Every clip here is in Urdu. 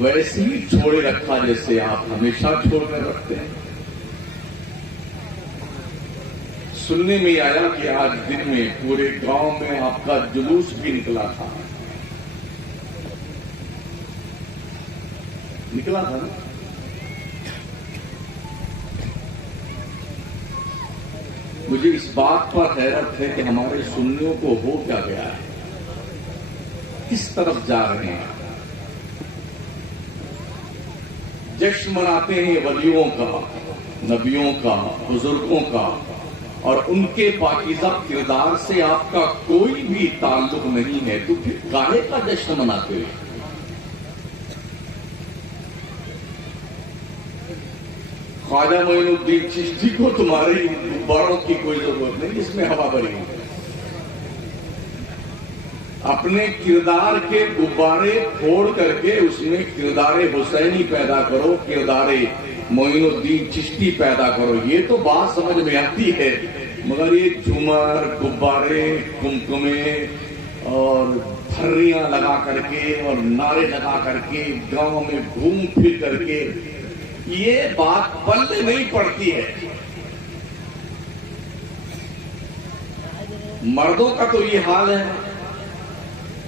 ویسے ہی چھوڑے رکھا جیسے آپ ہمیشہ چھوڑ کر رکھتے ہیں. سننے میں آیا کہ آج دن میں پورے گاؤں میں آپ کا جلوس بھی نکلا تھا. نکلا تھا نا؟ مجھے اس بات پر حیرت ہے کہ ہمارے سنیوں کو ہو کیا گیا ہے، کس طرف جا رہے ہیں. جشن مناتے ہیں ولیوں کا، نبیوں کا، بزرگوں کا، اور ان کے پاکیزہ کردار سے آپ کا کوئی بھی تعلق نہیں ہے، تو پھر کاہے کا جشن مناتے ہیں؟ خواجہ معین الدین چشتی کو تمہاری غباروں کی کوئی ضرورت نہیں، اس میں ہوا بھری. اپنے کردار کے غبارے پھوڑ کر کے اس میں کردار حسینی پیدا کرو، کردار معین الدین چشتی پیدا کرو. یہ تو بات سمجھ میں آتی ہے، مگر یہ جھومر، غبارے، کمکمے اور پھریاں لگا کر کے اور نعرے لگا کر کے گاؤں میں گھوم پھر کر کے یہ بات پلے نہیں پڑتی ہے. مردوں کا تو یہ حال ہے،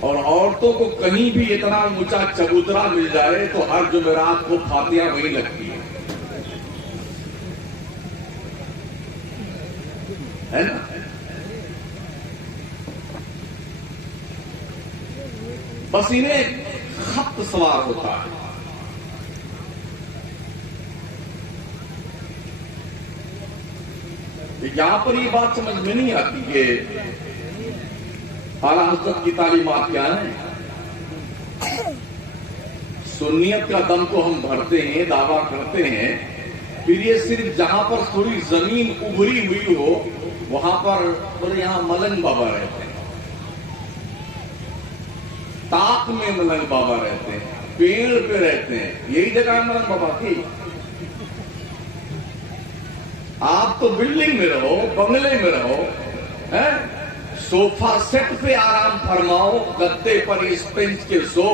اور عورتوں کو کہیں بھی اتنا اونچا چبوترا مل جائے تو ہر جمعرات کو فاتحہ وہی لگتی ہے نا؟ بس انہیں خط سوار ہوتا ہے. یہاں پر یہ بات سمجھ میں نہیں آتی کہ اعلیٰ حضرت کی تعلیمات کیا ہیں. سنیت کا دم کو ہم بھرتے ہیں، دعویٰ کرتے ہیں، پھر یہ صرف جہاں پر تھوڑی زمین ابھری ہوئی ہو وہاں پر بولے یہاں ملنگ بابا رہتے ہیں، تاک میں ملنگ بابا رہتے ہیں، پیڑ پہ رہتے ہیں. یہی جگہ ہے ملنگ بابا کی. آپ تو بلڈنگ میں رہو، بنگلے میں رہو، صوفہ سیٹ پہ آرام فرماؤ، گدے پر اس بینچ کے سو،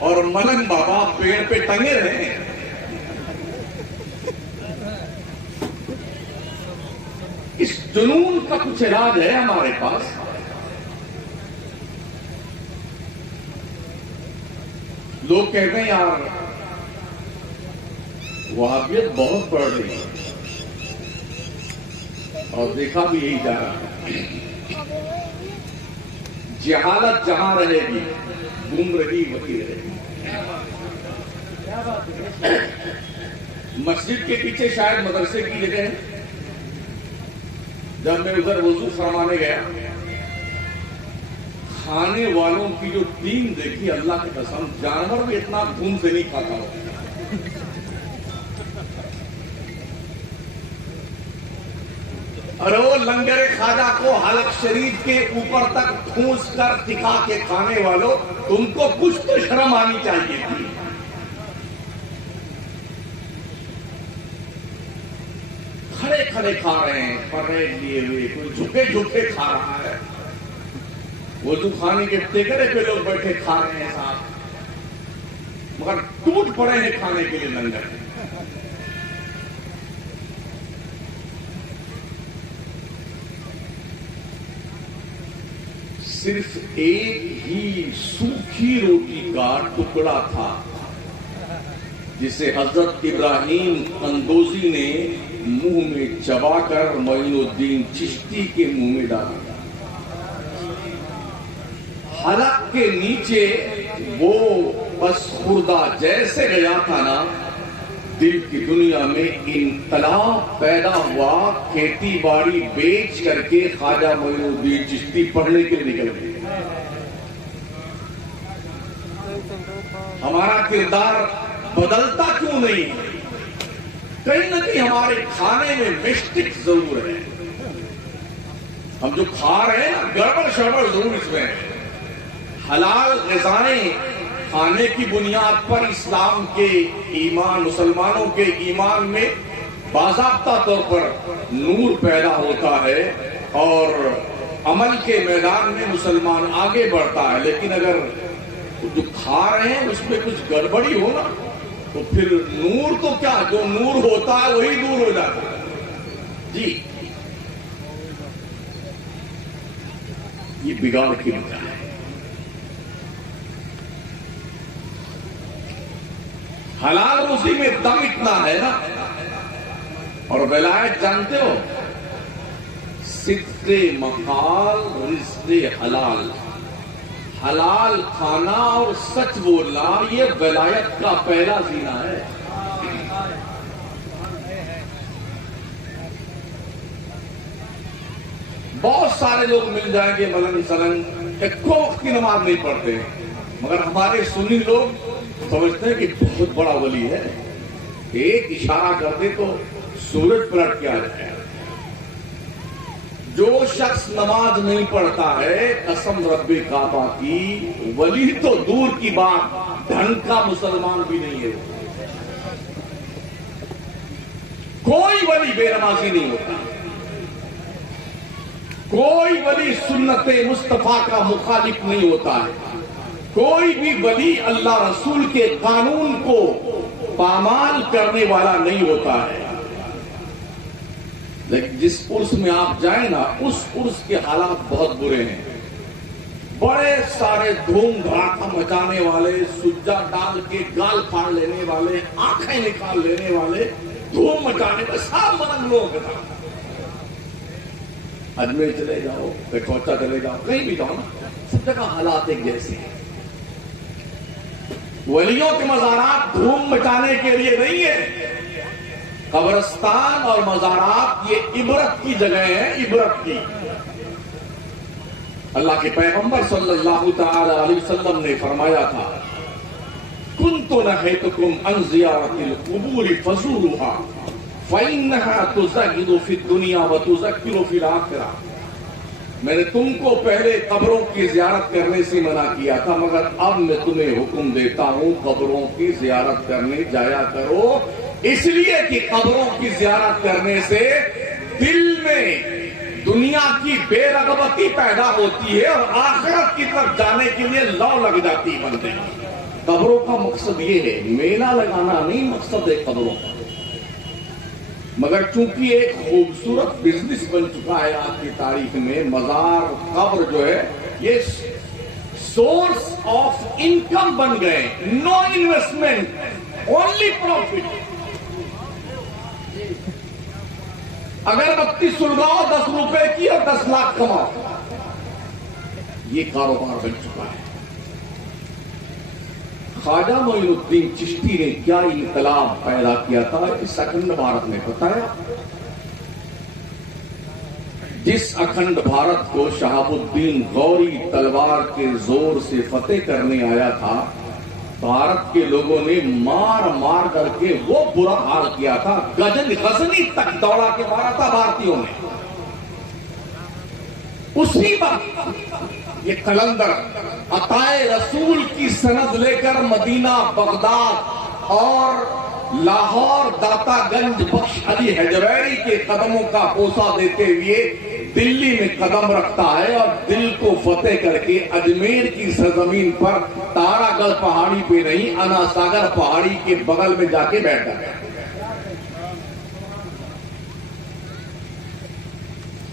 اور ملنگ بابا پیڑ پہ ٹنگے رہے. اس جنون کا کچھ علاج ہے ہمارے پاس. لوگ کہتے ہیں یار وہابیت بہت بڑھ رہی ہے، اور دیکھا بھی یہی جا رہا ہے. جہالت جہاں رہے گی گمراہی وہی رہے گی. مسجد کے پیچھے شاید مدرسے کی جگہ ہے. جب میں ادھر وضو فرمانے گیا، کھانے والوں کی جو ٹیم دیکھی، اللہ کی قسم جانور بھی اتنا خون سے نہیں کھاتا ہو. اور وہ لنگر خواجہ کو حلق شریف کے اوپر تک ٹھونس کر ٹکا کے کھانے والوں، تم کو کچھ تو شرم آنی چاہیے تھی. کھڑے کھڑے کھا رہے ہیں، پریڈ لیے ہوئے، کوئی جھکے جھکے کھا رہا ہے. وہ جو کھانے کے ٹیکرے پہ لوگ بیٹھے کھا رہے ہیں صاحب، مگر ٹوٹ پڑے ہیں کھانے کے لیے لنگر. صرف ایک ہی سوکھی روٹی کا ٹکڑا تھا جسے حضرت ابراہیم قندوزی نے منہ میں چبا کر معین الدین چشتی کے منہ میں ڈالا. حلق کے نیچے وہ بس خوردہ جیسے گیا تھا نا، دل کی دنیا میں انقلاب پیدا ہوا. کھیتی باڑی بیچ کر کے خواجہ معین الدین چشتی پڑھنے کے لیے نکل گئے. ہمارا کردار بدلتا کیوں نہیں؟ کہیں نہ کہیں ہمارے کھانے میں مسٹک ضرور ہے. ہم جو کھا رہے ہیں گڑبڑ شڑبڑ ضرور اس میں ہے. حلال غذائیں کھانے کی بنیاد پر اسلام کے ایمان، مسلمانوں کے ایمان میں باضابطہ طور پر نور پیدا ہوتا ہے اور عمل کے میدان میں مسلمان آگے بڑھتا ہے. لیکن اگر جو کھا رہے ہیں اس میں کچھ گڑبڑی ہو نا تو پھر نور تو کیا، جو نور ہوتا ہے وہی دور ہو جاتا ہے جی. یہ بگاڑ کی وجہ ہے. حلال روزی میں دم اتنا ہے نا. اور ولایت جانتے ہو، صدق مقال رزق حلال، حلال کھانا اور سچ بولنا یہ ولایت کا پہلا زینہ ہے. بہت سارے لوگ مل جائیں گے ملنگ سلنگ، ایک وقت کی نماز نہیں پڑھتے، مگر ہمارے سنی لوگ سمجھتے ہیں کہ بہت بڑا ولی ہے، ایک اشارہ کر دے تو سورج پلٹ کے آ جائے. جو شخص نماز نہیں پڑھتا ہے قسم رب کعبہ کی، ولی تو دور کی بات ڈھنگ کا مسلمان بھی نہیں ہے. کوئی ولی بے نمازی نہیں ہوتا، کوئی ولی سنت مصطفیٰ کا مخالف نہیں ہوتا ہے، کوئی بھی ولی اللہ رسول کے قانون کو پامال کرنے والا نہیں ہوتا ہے. لیکن جس عرس میں آپ جائیں نا، اس عرس کے حالات بہت برے ہیں. بڑے سارے دھوم دھڑاکا مچانے والے، سجا ڈال کے گال پھاڑ لینے والے، آنکھیں نکال لینے والے، دھوم مچانے والے سب ملنگ لوگ ہیں. اجمیر چلے جاؤ، کٹوچا چلے جاؤ، کہیں بھی جاؤ نا، سب جگہ حالات ایک جیسے ہیں. ولیوں کے مزارات دھوم مچانے کے لیے نہیں ہے. قبرستان اور مزارات یہ عبرت کی جگہ ہے، عبرت کی. اللہ کے پیغمبر صلی اللہ تعالی علیہ وسلم نے فرمایا تھا، كنت نهيتكم عن زيارة القبور فزوروها فإنها تزهد في الدنيا وتذكر في الآخرة. میں نے تم کو پہلے قبروں کی زیارت کرنے سے منع کیا تھا، مگر اب میں تمہیں حکم دیتا ہوں قبروں کی زیارت کرنے جایا کرو، اس لیے کہ قبروں کی زیارت کرنے سے دل میں دنیا کی بے رغبتی پیدا ہوتی ہے اور آخرت کی طرف جانے کے لیے لو لگ جاتی بنتے ہیں. قبروں کا مقصد یہ ہے، میلہ لگانا نہیں مقصد ہے قبروں کا، مگر چونکہ ایک خوبصورت بزنس بن چکا ہے آج کی تاریخ میں. مزار قبر جو ہے یہ سورس آف انکم بن گئے. نو انویسٹمنٹ، اونلی پروفٹ. اگر بتی سلگاؤ 10 روپے کی اور 10 لاکھ کماؤ، یہ کاروبار بن چکا ہے. خواجہ معین الدین چشتی نے کیا انقلاب پیدا کیا تھا اس اکھنڈ بھارت میں بتایا. جس اکھنڈ بھارت کو شہاب الدین غوری تلوار کے زور سے فتح کرنے آیا تھا، بھارت کے لوگوں نے مار مار کر کے وہ برا حال کیا تھا، غزنی تک دوڑا کے مارا تھا بھارتیوں نے. اسی وقت یہ قلندر عطائے رسول کی سند لے کر مدینہ، بغداد اور لاہور، داتا گنج، بخش علی حجویری کے قدموں کا بوسہ دیتے ہوئے دلی میں قدم رکھتا ہے، اور دل کو فتح کر کے اجمیر کی سرزمین پر تارا گڑھ پہاڑی پہ نہیں، انا ساگر پہاڑی کے بغل میں جا کے بیٹھا ہے.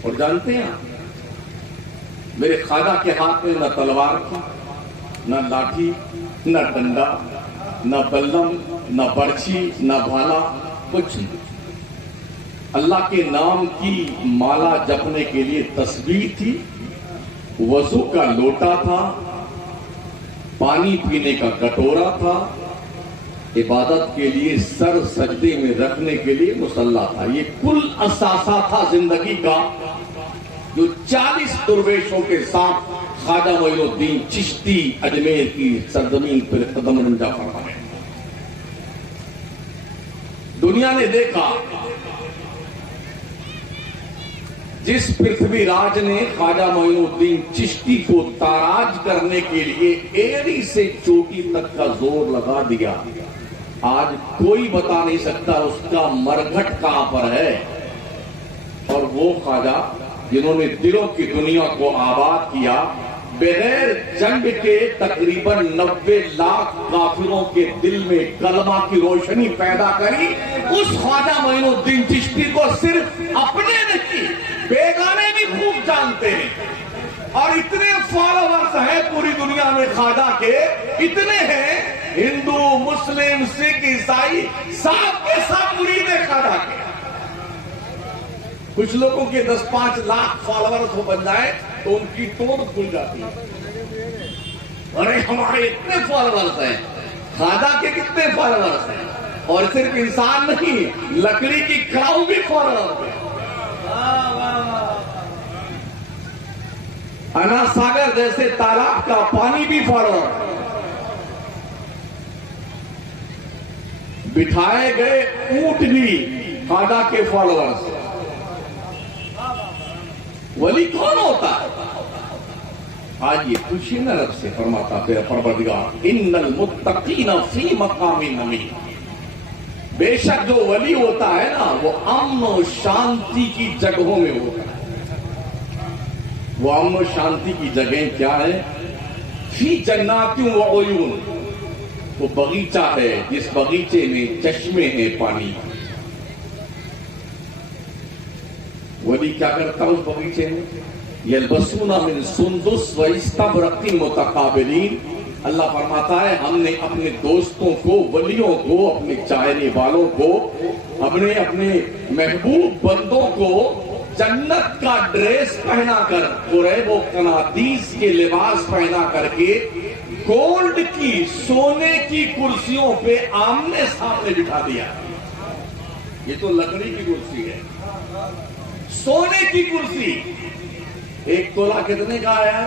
اور جانتے ہیں میرے خواجہ کے ہاتھ میں نہ تلوار تھی، نہ لاٹھی، نہ ڈنڈا، نہ بلم، نہ برچھی، نہ بھالا، کچھ نہیں. اللہ کے نام کی مالا جپنے کے لیے تسبیح تھی، وضو کا لوٹا تھا، پانی پینے کا کٹورا تھا، عبادت کے لیے سر سجدے میں رکھنے کے لیے مصلی تھا. یہ کل اثاثہ تھا زندگی کا جو 40 درویشوں کے ساتھ خواجہ معین الدین چشتی اجمیر کی سرزمین پر قدم رنجا فرما ہے. دنیا نے دیکھا جس پرتھوی راج نے خواجہ معین الدین چشتی کو تاراج کرنے کے لیے ایڑی سے چوٹی تک کا زور لگا دیا، آج کوئی بتا نہیں سکتا اس کا مرگھٹ کہاں پر ہے. اور وہ خواجہ جنہوں نے دلوں کی دنیا کو آباد کیا، بغیر جنگ کے تقریباً 90 لاکھ کافروں کے دل میں کلمہ کی روشنی پیدا کری. اس خواجہ معین الدین چشتی کو صرف اپنے نہیں بیگانے بھی خوب جانتے ہیں, اور اتنے فالوورز ہیں پوری دنیا میں خواجہ کے, اتنے ہیں ہندو مسلم سکھ عیسائی سب کے سب مرید خواجہ کے. کچھ لوگوں کے 10-5 لاکھ فالوورز ہو بن جائے تو ان کی توڑ کھل جاتی ہے. ارے ہمارے اتنے فالوورز ہیں, خواجہ کے کتنے فالوورز ہیں, اور صرف انسان نہیں لکڑی کی کاؤ بھی فالوور ہے. انا ساگر جیسے تالاب کا پانی بھی فالوور ہے. بٹھائے گئے اونٹ بھی خواجہ کے فالوورز. ولی کون ہوتا ہے؟ آج یہ خوشی نہ رب سے فرماتا تیرا پروردگار ان المتقین فی مقام امین. بے شک جو ولی ہوتا ہے نا وہ امن و شانتی کی جگہوں میں ہوتا ہے. وہ امن و شانتی کی جگہیں کیا ہے؟ فی جنات و عیون, وہ باغیچہ ہے جس باغیچے میں چشمے ہیں پانی. ولی کیا کرتا اس باغیچے میں؟ یلبسون من سندس و استبرق متقابلین. اللہ فرماتا ہے ہم نے اپنے دوستوں کو, ولیوں کو, اپنے چاہنے والوں کو, اپنے محبوب بندوں کو جنت کا ڈریس پہنا کر, قریب و قنادیس کے لباس پہنا کر کے گولڈ کی سونے کی کرسیوں پہ آمنے سامنے بٹھا دیا. یہ تو لکڑی کی کرسی ہے, سونے کی کرسی. 1 تولہ کتنے کا آیا؟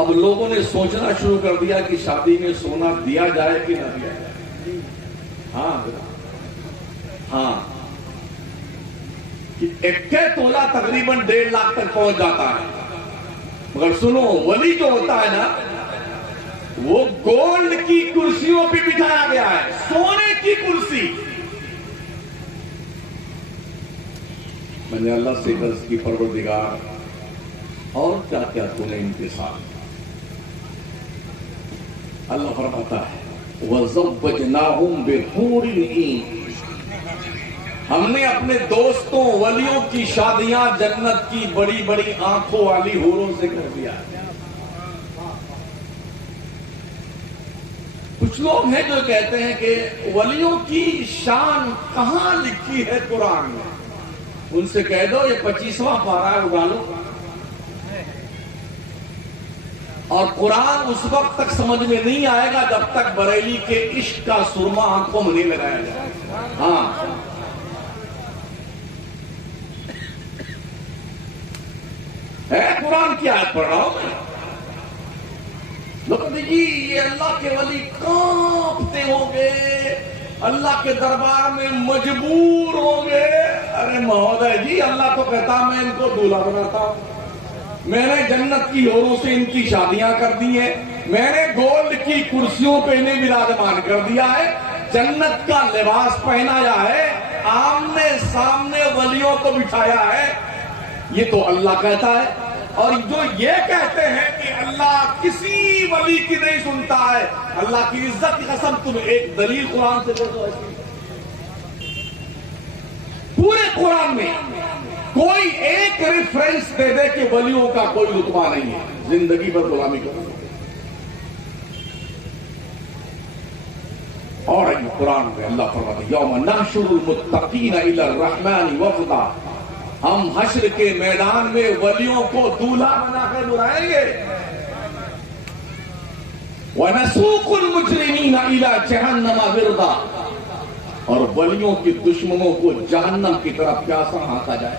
اب لوگوں نے سوچنا شروع کر دیا کہ شادی میں سونا دیا جائے کہ نہ دیا جائے. ہاں 1 تولہ تقریباً 1.5 لاکھ تک پہنچ جاتا ہے. مگر سنو, ولی جو ہوتا ہے نا وہ گولڈ کی کرسیوں پہ بٹھایا گیا ہے, سونے کی کرسی. میں نے اللہ سے عرض کی پروردگار اور کیا کیا تو نے ان کے ساتھ. اللہ فرماتا ہے وَزَوَّجْنَاهُمْ بِحُورٍ عِينٍ. ہم نے اپنے دوستوں ولیوں کی شادیاں جنت کی بڑی بڑی آنکھوں والی حوروں سے کر دیا. کچھ لوگ ہیں جو کہتے ہیں کہ ولیوں کی شان کہاں لکھی ہے قرآن میں. ان سے کہہ دو یہ 25واں پارہ اگا لو, اور قرآن اس وقت تک سمجھ میں نہیں آئے گا جب تک بریلی کے عشق کا سرما آنکھوں میں نہیں لگایا جائے. ہاں ہے قرآن کی آیت پڑھ رہا ہوں میں. لوگ جی یہ اللہ کے ولی کانپتے ہوں گے, اللہ کے دربار میں مجبور ہوں گے. ارے مہودے جی اللہ تو کہتا میں ان کو دولہا بناتا ہوں, میں نے جنت کی حوروں سے ان کی شادیاں کر دی ہیں, میں نے گولڈ کی کرسیوں پہ انہیں وراجمان کر دیا ہے, جنت کا لباس پہنایا ہے, آمنے سامنے ولیوں کو بٹھایا ہے. یہ تو اللہ کہتا ہے. اور جو یہ کہتے ہیں کہ اللہ کسی ولی کی نہیں سنتا ہے, اللہ کی عزت کی قسم تم ایک دلیل قرآن سے دے دو. پورے قرآن میں کوئی ایک ریفرنس دے دے کہ ولیوں کا کوئی رتبہ نہیں ہے, زندگی بھر غلامی کرو. اور قرآن میں اللہ فرماتا ہے یوم نحشر المتقین الی الرحمن وفدا. ہم حشر کے میدان میں ولیوں کو دولہا بنا کر بلائیں گے. وَنَسُوقُ الْمُجْرِمِينَ إِلَى جَهَنَّمَ وِرْدًا. اور ولیوں کے دشمنوں کو جہنم کی طرف پیاسا ہانکا جائے.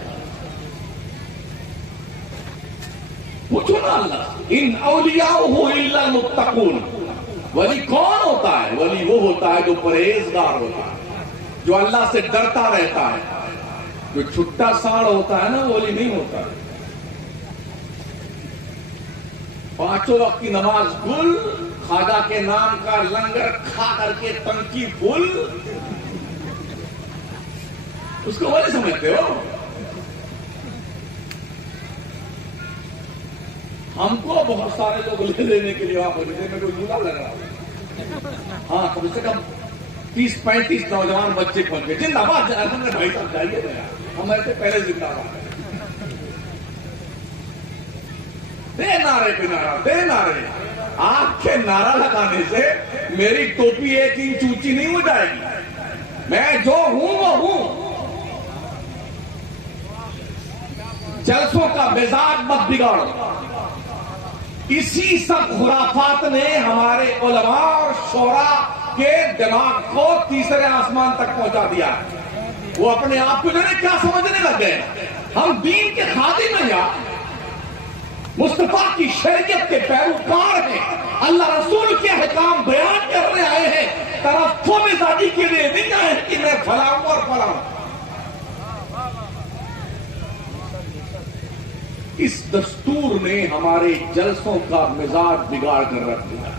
پوچھو نا اللہ ان اولیاؤہ الا المتقون. ولی کون ہوتا ہے؟ ولی وہ ہوتا ہے جو پرہیزگار ہوتا ہے, جو اللہ سے ڈرتا رہتا ہے. جو چھٹا ساڑ ہوتا ہے نا ولی نہیں ہوتا. 5 وقت کی نماز بھول, خواجہ کے نام کا لنگر کھا کر کے ٹنکی پھول, اس کو ولی سمجھتے ہو؟ ہم کو بہت سارے لوگ لے لینے کے لیے وہاں پر میرے کو جھولا لگ رہا ہوں. ہاں کم سے کم 30-35 نوجوان بچے پہنچ گئے. زندہ باد بھائی صاحب جائیے ہم ایسے پہلے زندہ باد دے نعرے پہ نعرہ دے نعرے. آپ کے نعرہ لگانے سے میری ٹوپی 1 انچ اونچی نہیں ہو جائے گی. میں جو ہوں وہ ہوں. جلسوں کا مزاج مت بگاڑو. اسی سب خرافات نے ہمارے علماء اور شعراء کے دماغ کو تیسرے آسمان تک پہنچا دیا. وہ اپنے آپ کو کیا سمجھنے لگ گئے. ہم دین کے خادم ہیں یا مصطفیٰ کی شریعت کے پیروکار ہیں. اللہ رسول کے احکام بیان کرنے آئے ہیں. طرفوں مزاجی کے لیے نہیں آئے ہیں کہ میں پھلاؤں اور پھلاؤں. اس دستور نے ہمارے جلسوں کا مزاج بگاڑ کر رکھ دیا.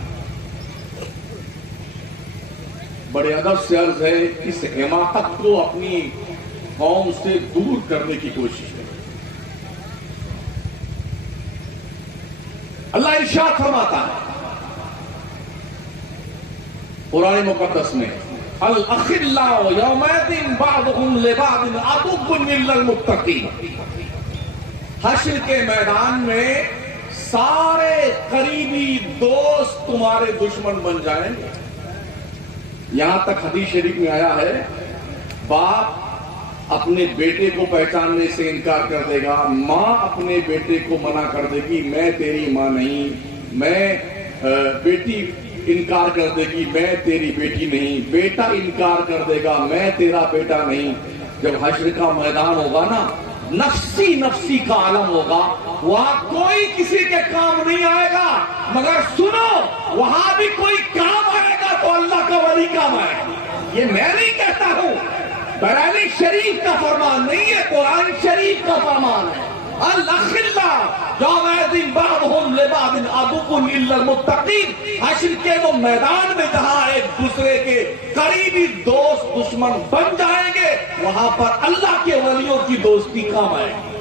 بڑے ادب سے عرض ہے اس حماقت کو اپنی قوم سے دور کرنے کی کوشش ہے. اللہ ارشاد فرماتا ہے قرآن مقدس میں الاخلاء یومئذ بعضهم لبعض عدو الا المتقین. حشر کے میدان میں سارے قریبی دوست تمہارے دشمن بن جائیں گے. یہاں تک حدیث شریف میں آیا ہے باپ اپنے بیٹے کو پہچاننے سے انکار کر دے گا. ماں اپنے بیٹے کو منع کر دے گی میں تیری ماں نہیں. بیٹی انکار کر دے گی میں تیری بیٹی نہیں. بیٹا انکار کر دے گا میں تیرا بیٹا نہیں. جب حشر کا میدان ہوگا نا نفسی نفسی کا عالم ہوگا. وہاں کوئی کسی کے کام نہیں آئے گا. مگر سنو وہاں بھی کوئی کام آئے گا تو اللہ کا ولی کام آئے گا. یہ میں نہیں کہتا ہوں بریلی شریف کا فرمان نہیں ہے قرآن شریف کا فرمان ہے. الاخلاء یومئذ بعضهم لبعض عدو الا المتقین. حشر کے وہ میدان میں جہاں ایک دوسرے کے قریبی دوست دشمن بن جائیں گے وہاں پر اللہ کے ولیوں کی دوستی کام آئے گی.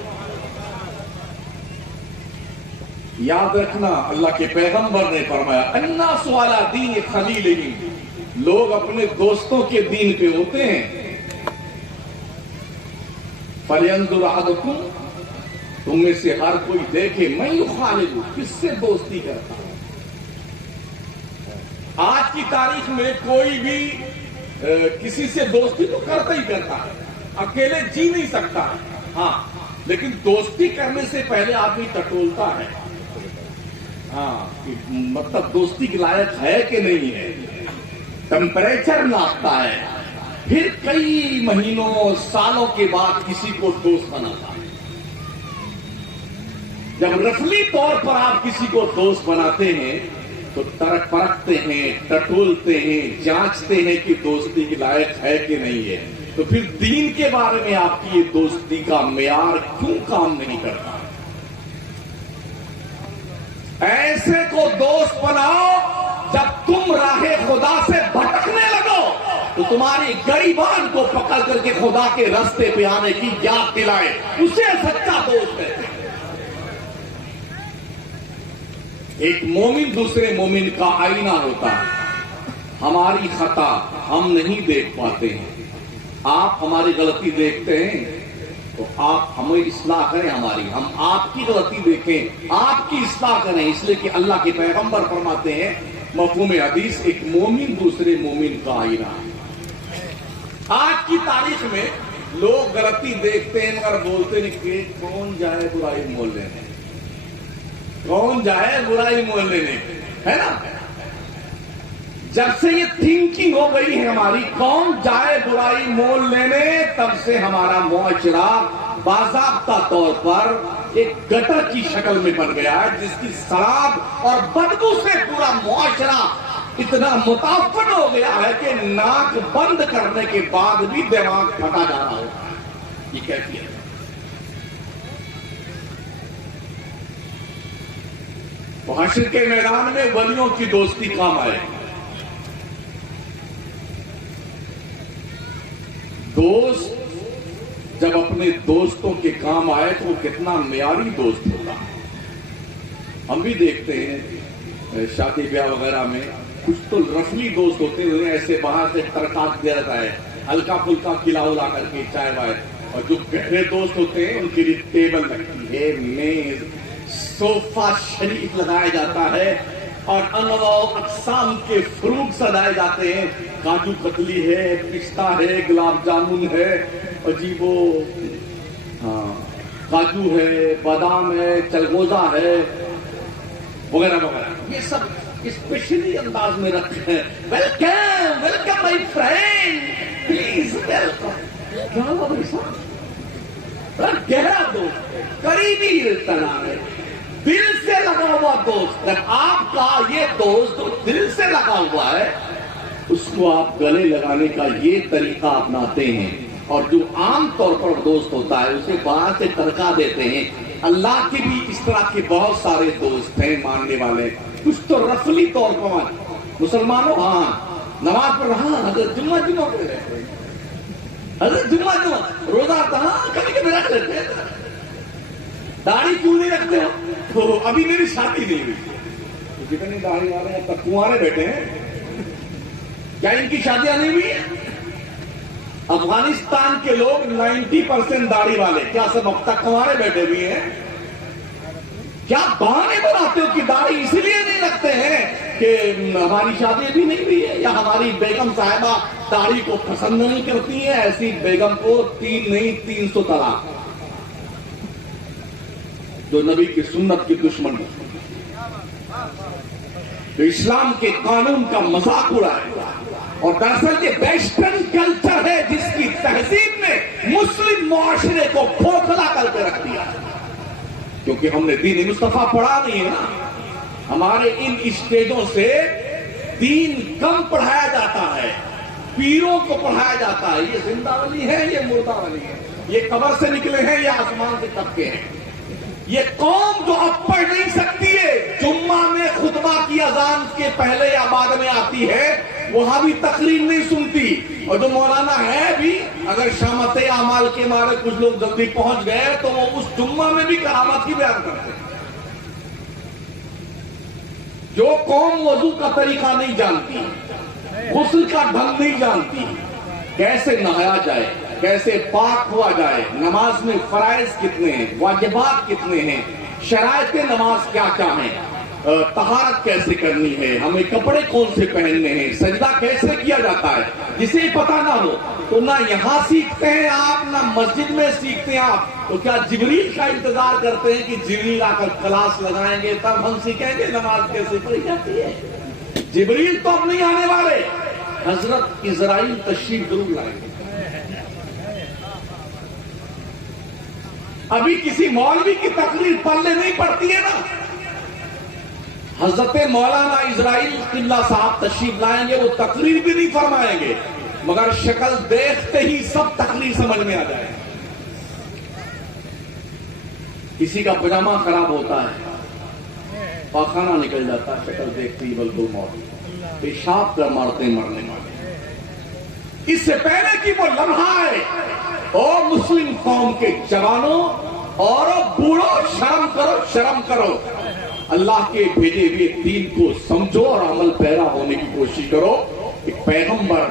یاد رکھنا اللہ کے پیغمبر نے فرمایا الناس علی دین خلیلہم. لوگ اپنے دوستوں کے دین پہ ہوتے ہیں. فلینظر احدکم تم میں سے ہر کوئی دیکھے میں یخالل کس سے دوستی کرتا ہوں. آج کی تاریخ میں کوئی بھی کسی سے دوستی تو کرتا ہی کرتا ہے. اکیلے جی نہیں سکتا. ہاں لیکن دوستی کرنے سے پہلے آدمی ٹٹولتا ہے. ہاں مطلب دوستی کے لائق ہے کہ نہیں ہے. ٹمپریچر ناپتا ہے. پھر کئی مہینوں سالوں کے بعد کسی کو دوست بناتا ہے. جب رفلی طور پر آپ کسی کو دوست بناتے ہیں تو ترک پرکھتے ہیں ٹٹولتے ہیں جانچتے ہیں کہ دوستی کے لائق ہے کہ نہیں ہے. تو پھر دین کے بارے میں آپ کی یہ دوستی کا معیار کیوں کام نہیں کرتا. ایسے کو دوست بناؤ جب تم راہ خدا سے بھٹکنے لگو تو تمہاری گریبان کو پکڑ کر کے خدا کے راستے پہ آنے کی یاد دلائے. اسے سچا دوست کہتے ہیں. ایک مومن دوسرے مومن کا آئینہ ہوتا ہے. ہماری خطا ہم نہیں دیکھ پاتے ہیں. آپ ہماری غلطی دیکھتے ہیں تو آپ ہمیں اصلاح کریں ہماری. ہم آپ کی غلطی دیکھیں آپ کی اصلاح کریں. اس لیے کہ اللہ کے پیغمبر فرماتے ہیں مفہوم حدیث ایک مومن دوسرے مومن کا آئینہ ہے. آج کی تاریخ میں لوگ غلطی دیکھتے ہیں مگر بولتے نہیں کہ کون جائے برائی مول لینے. کون جائے برائی مول لینے ہے نا. جب سے یہ تھنکنگ ہو گئی ہے ہماری کون جائے برائی مول لینے تب سے ہمارا معاشرہ باضابطہ طور پر ایک گٹر کی شکل میں بن گیا ہے جس کی شراب اور بدبو سے پورا معاشرہ اتنا متاثر ہو گیا ہے کہ ناک بند کرنے کے بعد بھی دماغ پھٹا جا رہا ہوتا ہے. یہ کیفیت ہے. حشر کے میدان میں ولیوں کی دوستی کام آئے. دوست جب اپنے دوستوں کے کام آئے تو وہ کتنا معیاری دوست ہوتا ہے. ہم بھی دیکھتے ہیں شادی بیاہ وغیرہ میں کچھ تو رفلی دوست ہوتے ہیں، ایسے باہر سے ترکات دے رہتا ہے، ہلکا پھلکا کھلا کر کے چائے وائے، اور جو گہرے دوست ہوتے ہیں ان کے لیے ٹیبل رکھتی ہے، میز، صوفہ شریف لگایا جاتا ہے اور انواع و اقسام کے فروٹ سجائے جاتے ہیں، کاجو کتلی ہے، پستہ ہے، گلاب جامن ہے، اور جی وہ کاجو ہے، بادام ہے، چلگوزہ ہے، وغیرہ وغیرہ، یہ سب اسپیشلی انداز میں رکھتے ہیں. Welcome welcome my friend, please welcome. کیا ہوا بھائی صاحب؟ گہرا دوست، قریبی رشتہ دار ہے، دل سے لگا ہوا دوست. جب آپ کا یہ دوست جو دل سے لگا ہوا ہے اس کو آپ گلے لگانے کا یہ طریقہ اپناتے ہیں، اور جو عام طور پر دوست ہوتا ہے اسے باہر سے ترکا دیتے ہیں. اللہ کے بھی اس طرح کے بہت سارے دوست ہیں ماننے والے، کچھ تو رفلی طور پر مسلمانوں، ہاں نماز پڑھ رہا، حضرت جمعہ پڑھ رہے، حضرت جمعہ روزہ کہاں کبھی کبھی رکھ لیتے ہیں. داڑھی کیوں نہیں رکھتے ہو؟ تو ابھی میری شادی نہیں ہوئی. جتنے داڑھی والے ہیں تب کنوارے بیٹھے ہیں، کیا ان کی شادیاں نہیں ہوئی ہیں؟ افغانستان کے لوگ 90% داڑھی والے، کیا سب اب تک کنوارے بیٹھے ہوئے ہیں؟ کیا بہانے بناتے ہو کہ داڑھی اس لیے نہیں رکھتے ہیں کہ ہماری شادی بھی نہیں ہوئی ہے، یا ہماری بیگم صاحبہ داڑھی کو پسند نہیں کرتی ہیں، ایسی بیگم کو 3 نہیں 300 طلاق، جو نبی کی سنت کی دشمن ہے، جو اسلام کے قانون کا مذاق اڑائے. اور دراصل یہ ویسٹرن کلچر ہے جس کی تہذیب نے مسلم معاشرے کو کھوکھلا کر کے رکھ دیا، کیونکہ ہم نے دین مصطفیٰ پڑھا نہیں ہے نا. ہمارے ان اسٹیجوں سے دین کم پڑھایا جاتا ہے، پیروں کو پڑھایا جاتا ہے. یہ زندہ ولی ہے، یہ مردہ ولی ہے، یہ قبر سے نکلے ہیں، یہ آسمان سے طبقے ہیں. یہ قوم جو اب پڑھ نہیں سکتی ہے، جمعہ میں خطبہ کی اذان کے پہلے یا بعد میں آتی ہے، وہاں بھی تقریر نہیں سنتی. اور جو مولانا ہے بھی، اگر شامت اعمال کے مارے کچھ لوگ جلدی پہنچ گئے تو وہ اس جمعہ میں بھی کرامت کی بیان کرتے ہیں. جو قوم وضو کا طریقہ نہیں جانتی، غسل کا ڈھنگ نہیں جانتی، کیسے نہایا جائے، کیسے پاک ہوا جائے، نماز میں فرائض کتنے ہیں، واجبات کتنے ہیں، شرائط نماز کیا کیا ہیں، طہارت کیسے کرنی ہے، ہمیں کپڑے کون سے پہننے ہیں، سجدہ کیسے کیا جاتا ہے، جسے پتہ نہ ہو تو نہ یہاں سیکھتے ہیں آپ، نہ مسجد میں سیکھتے ہیں آپ. تو کیا جبریل کا انتظار کرتے ہیں کہ جبریل آ کر کلاس لگائیں گے تب ہم سیکھیں گے نماز کیسے پڑھی جاتی ہے؟ جبریل تو اب نہیں آنے والے، حضرت اسرائیل تشریف ضرور لائیں گے. ابھی کسی مولوی کی تقریر پلے نہیں پڑتی ہے نا. حضرت مولانا اسرائیل قبلہ صاحب تشریف لائیں گے، وہ تقریر بھی نہیں فرمائیں گے، مگر شکل دیکھتے ہی سب تقریر سمجھ میں آ جائے. کسی کا پجامہ خراب ہوتا ہے، پاخانہ نکل جاتا ہے، شکل دیکھتے ہی بالکل موت، پیشاب کر مارتے مرنے والے. اس سے پہلے کہ وہ لمحہ ہے، اور مسلم قوم کے جوانوں اور بوڑھو، شرم کرو، شرم کرو. اللہ کے بھیجے ہوئے دین کو سمجھو اور عمل پیرا ہونے کی کوشش کرو. ایک پیغمبر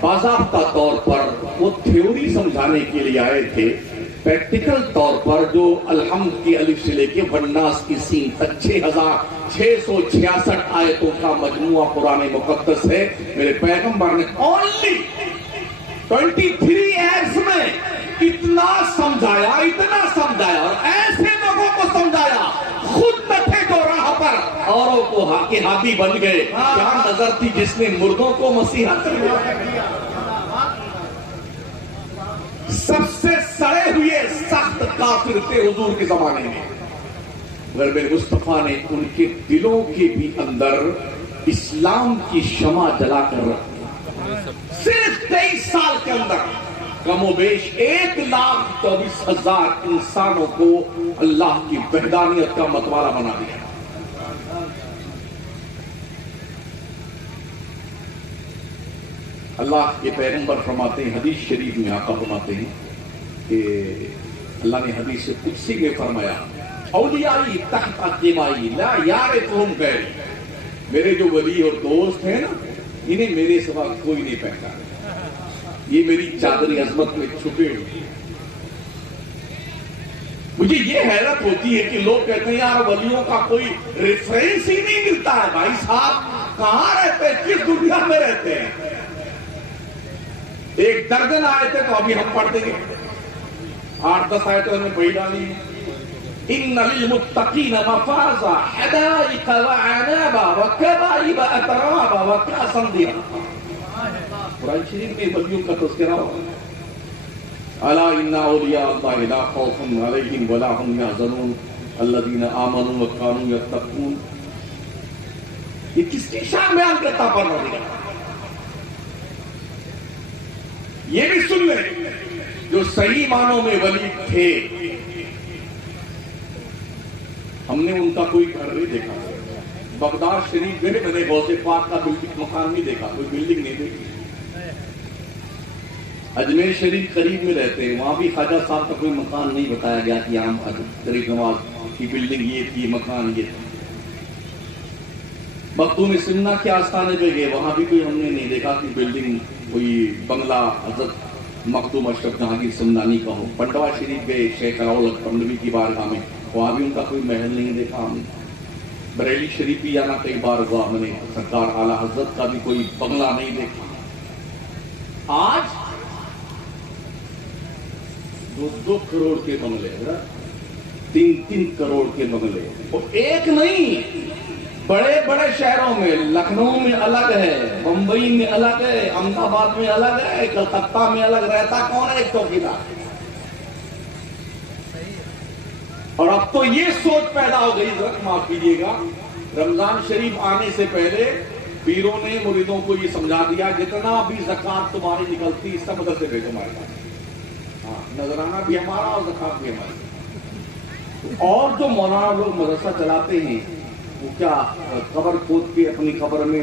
باضابطہ طور پر وہ تھیوری سمجھانے کے لیے آئے تھے، پریکٹیکل طور پر جو الحمد کی الف سے لے کے والناس کی سین تک 6666 آیتوں کا مجموعہ قرآن مقدس ہے. میرے پیغمبر نے اونلی 23 ایئرز میں اتنا سمجھایا اور ایسے لوگوں کو سمجھایا، خود بیٹھے جو راہ پر اوروں کو کے ہادی بن گئے. کیا نظر تھی جس نے مردوں کو مسیحا کر دیا. سب سے سڑے ہوئے سخت کافر تھے حضور کے زمانے میں، مگر میرے مصطفیٰ نے ان کے دلوں کے بھی اندر اسلام کی شمع جلا کر رکھی. صرف 23 سال کے اندر کم و بیش 1,24,000 انسانوں کو اللہ کی وحدانیت کا متوالا بنا دیا. اللہ کے پیغمبر فرماتے ہیں، حدیث شریف میں آقا فرماتے ہیں کہ اللہ نے حدیث قدسی میں فرمایا، اولیائی تحت اتباعی لا یعرفہم غیری، میرے جو ولی اور دوست ہیں نا انہیں میرے سوا کوئی نہیں پہچانا، یہ میری چادری عظمت میں چھپے ہوئے۔ مجھے یہ حیرت ہوتی ہے کہ لوگ کہتے ہیں یار ولیوں کا کوئی ریفرنس ہی نہیں ملتا ہے۔ بھائی صاحب کہاں رہتے ہیں، کس دنیا میں رہتے ہیں؟ ایک درجن آئے تھے تو ابھی ہم پڑھ دیں گے، 8-10 آیتیں ہمیں پڑھی ڈالی ہیں۔ ان للمتقین مفازا حدائق وعنابا وکواعب اترابا وکأسا دہاقا۔ قرآن شریف میں ولیوں کا تذکرہ ہوا ہے۔ الا ان اولیاء اللہ لا خوف علیہم ولا هم یحزنون الذین آمنوا وکانوا یتقون۔ یہ کس کی شان بیان کرتا پروردگار؟ یہ بھی سن لیں جو صحیح معنوں میں ولی تھے، ہم نے ان کا کوئی گھر نہیں دیکھا۔ بغداد شریف گئے، میں نے غوث پاک کا بلڈنگ مکان نہیں دیکھا، کوئی بلڈنگ نہیں دیکھی۔ اجمیر شریف قریب میں رہتے ہیں، وہاں بھی خواجہ صاحب کا کوئی مکان نہیں بتایا گیا کہ ہم شریف نواز کی بلڈنگ یہ تھی، مکان یہ تھا۔ مختوم سمنہ کے آستانے پہ گئے، وہاں بھی کوئی ہم نے نہیں دیکھا کہ بلڈنگ کوئی بنگلہ حضرت مختوم اشرف جہانگیر سمنانی کا ہو۔ پنڈوا شریف گئے شیخ راول اکبر کی بارگاہ میں، وہاں بھی ان کا کوئی محل نہیں دیکھا ہم نے۔ بریلی شریف بھی جانا کئی بار ہوا ہم نے، سرکار اعلیٰ حضرت کا بھی کوئی بنگلہ نہیں دیکھا۔ آج 2 کروڑ کے بنگلے، 3 کروڑ کے بنگلے، اور ایک نہیں، بڑے بڑے شہروں میں، لکھنؤ میں الگ ہے، ممبئی میں الگ ہے، احمد آباد میں الگ ہے، کلکتہ میں الگ، رہتا کون ہے؟ ایک چوکیدار۔ اور اب تو یہ سوچ پیدا ہو گئی، معاف کیجیے گا، رمضان شریف آنے سے پہلے پیروں نے مریدوں کو یہ سمجھا دیا جتنا بھی زکوٰۃ تمہاری نکلتی اس کا مدرسے بھیجو ہمارے پاس۔ ہاں، نذرانہ بھی ہمارا اور زکوٰۃ بھی ہماری۔ اور جو مولانا لوگ مدرسہ چلاتے ہیں وہ کیا قبر کھود کے اپنی قبر میں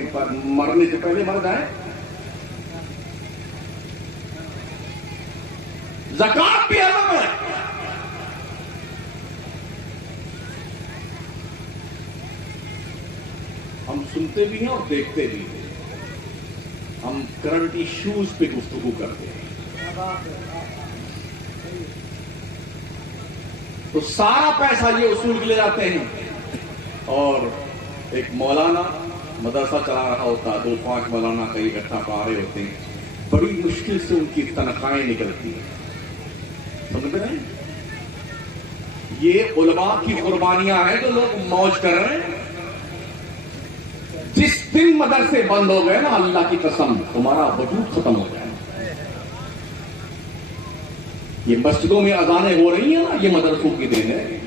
مرنے سے پہلے مر جائیں؟ زکوٰۃ بھی الگ ہے۔ ہم سنتے بھی ہیں اور دیکھتے بھی ہیں، ہم کرنٹ ایشوز پہ گفتگو کرتے ہیں۔ تو سارا پیسہ یہ اصول کے لے جاتے ہیں، اور ایک مولانا مدرسہ چلا رہا ہوتا، 2-5 مولانا کا اکٹھا پا رہے ہوتے ہیں، بڑی مشکل سے ان کی تنخواہیں نکلتی ہیں۔ سمجھ رہے ہیں؟ یہ علماء کی قربانیاں ہیں جو لوگ موج کر رہے ہیں۔ جس دن مدرسے بند ہو گئے نا، اللہ کی قسم تمہارا وجود ختم ہو جائے۔ یہ مسجدوں میں اذانیں ہو رہی ہیں نا، یہ مدرسوں کی دین ہے۔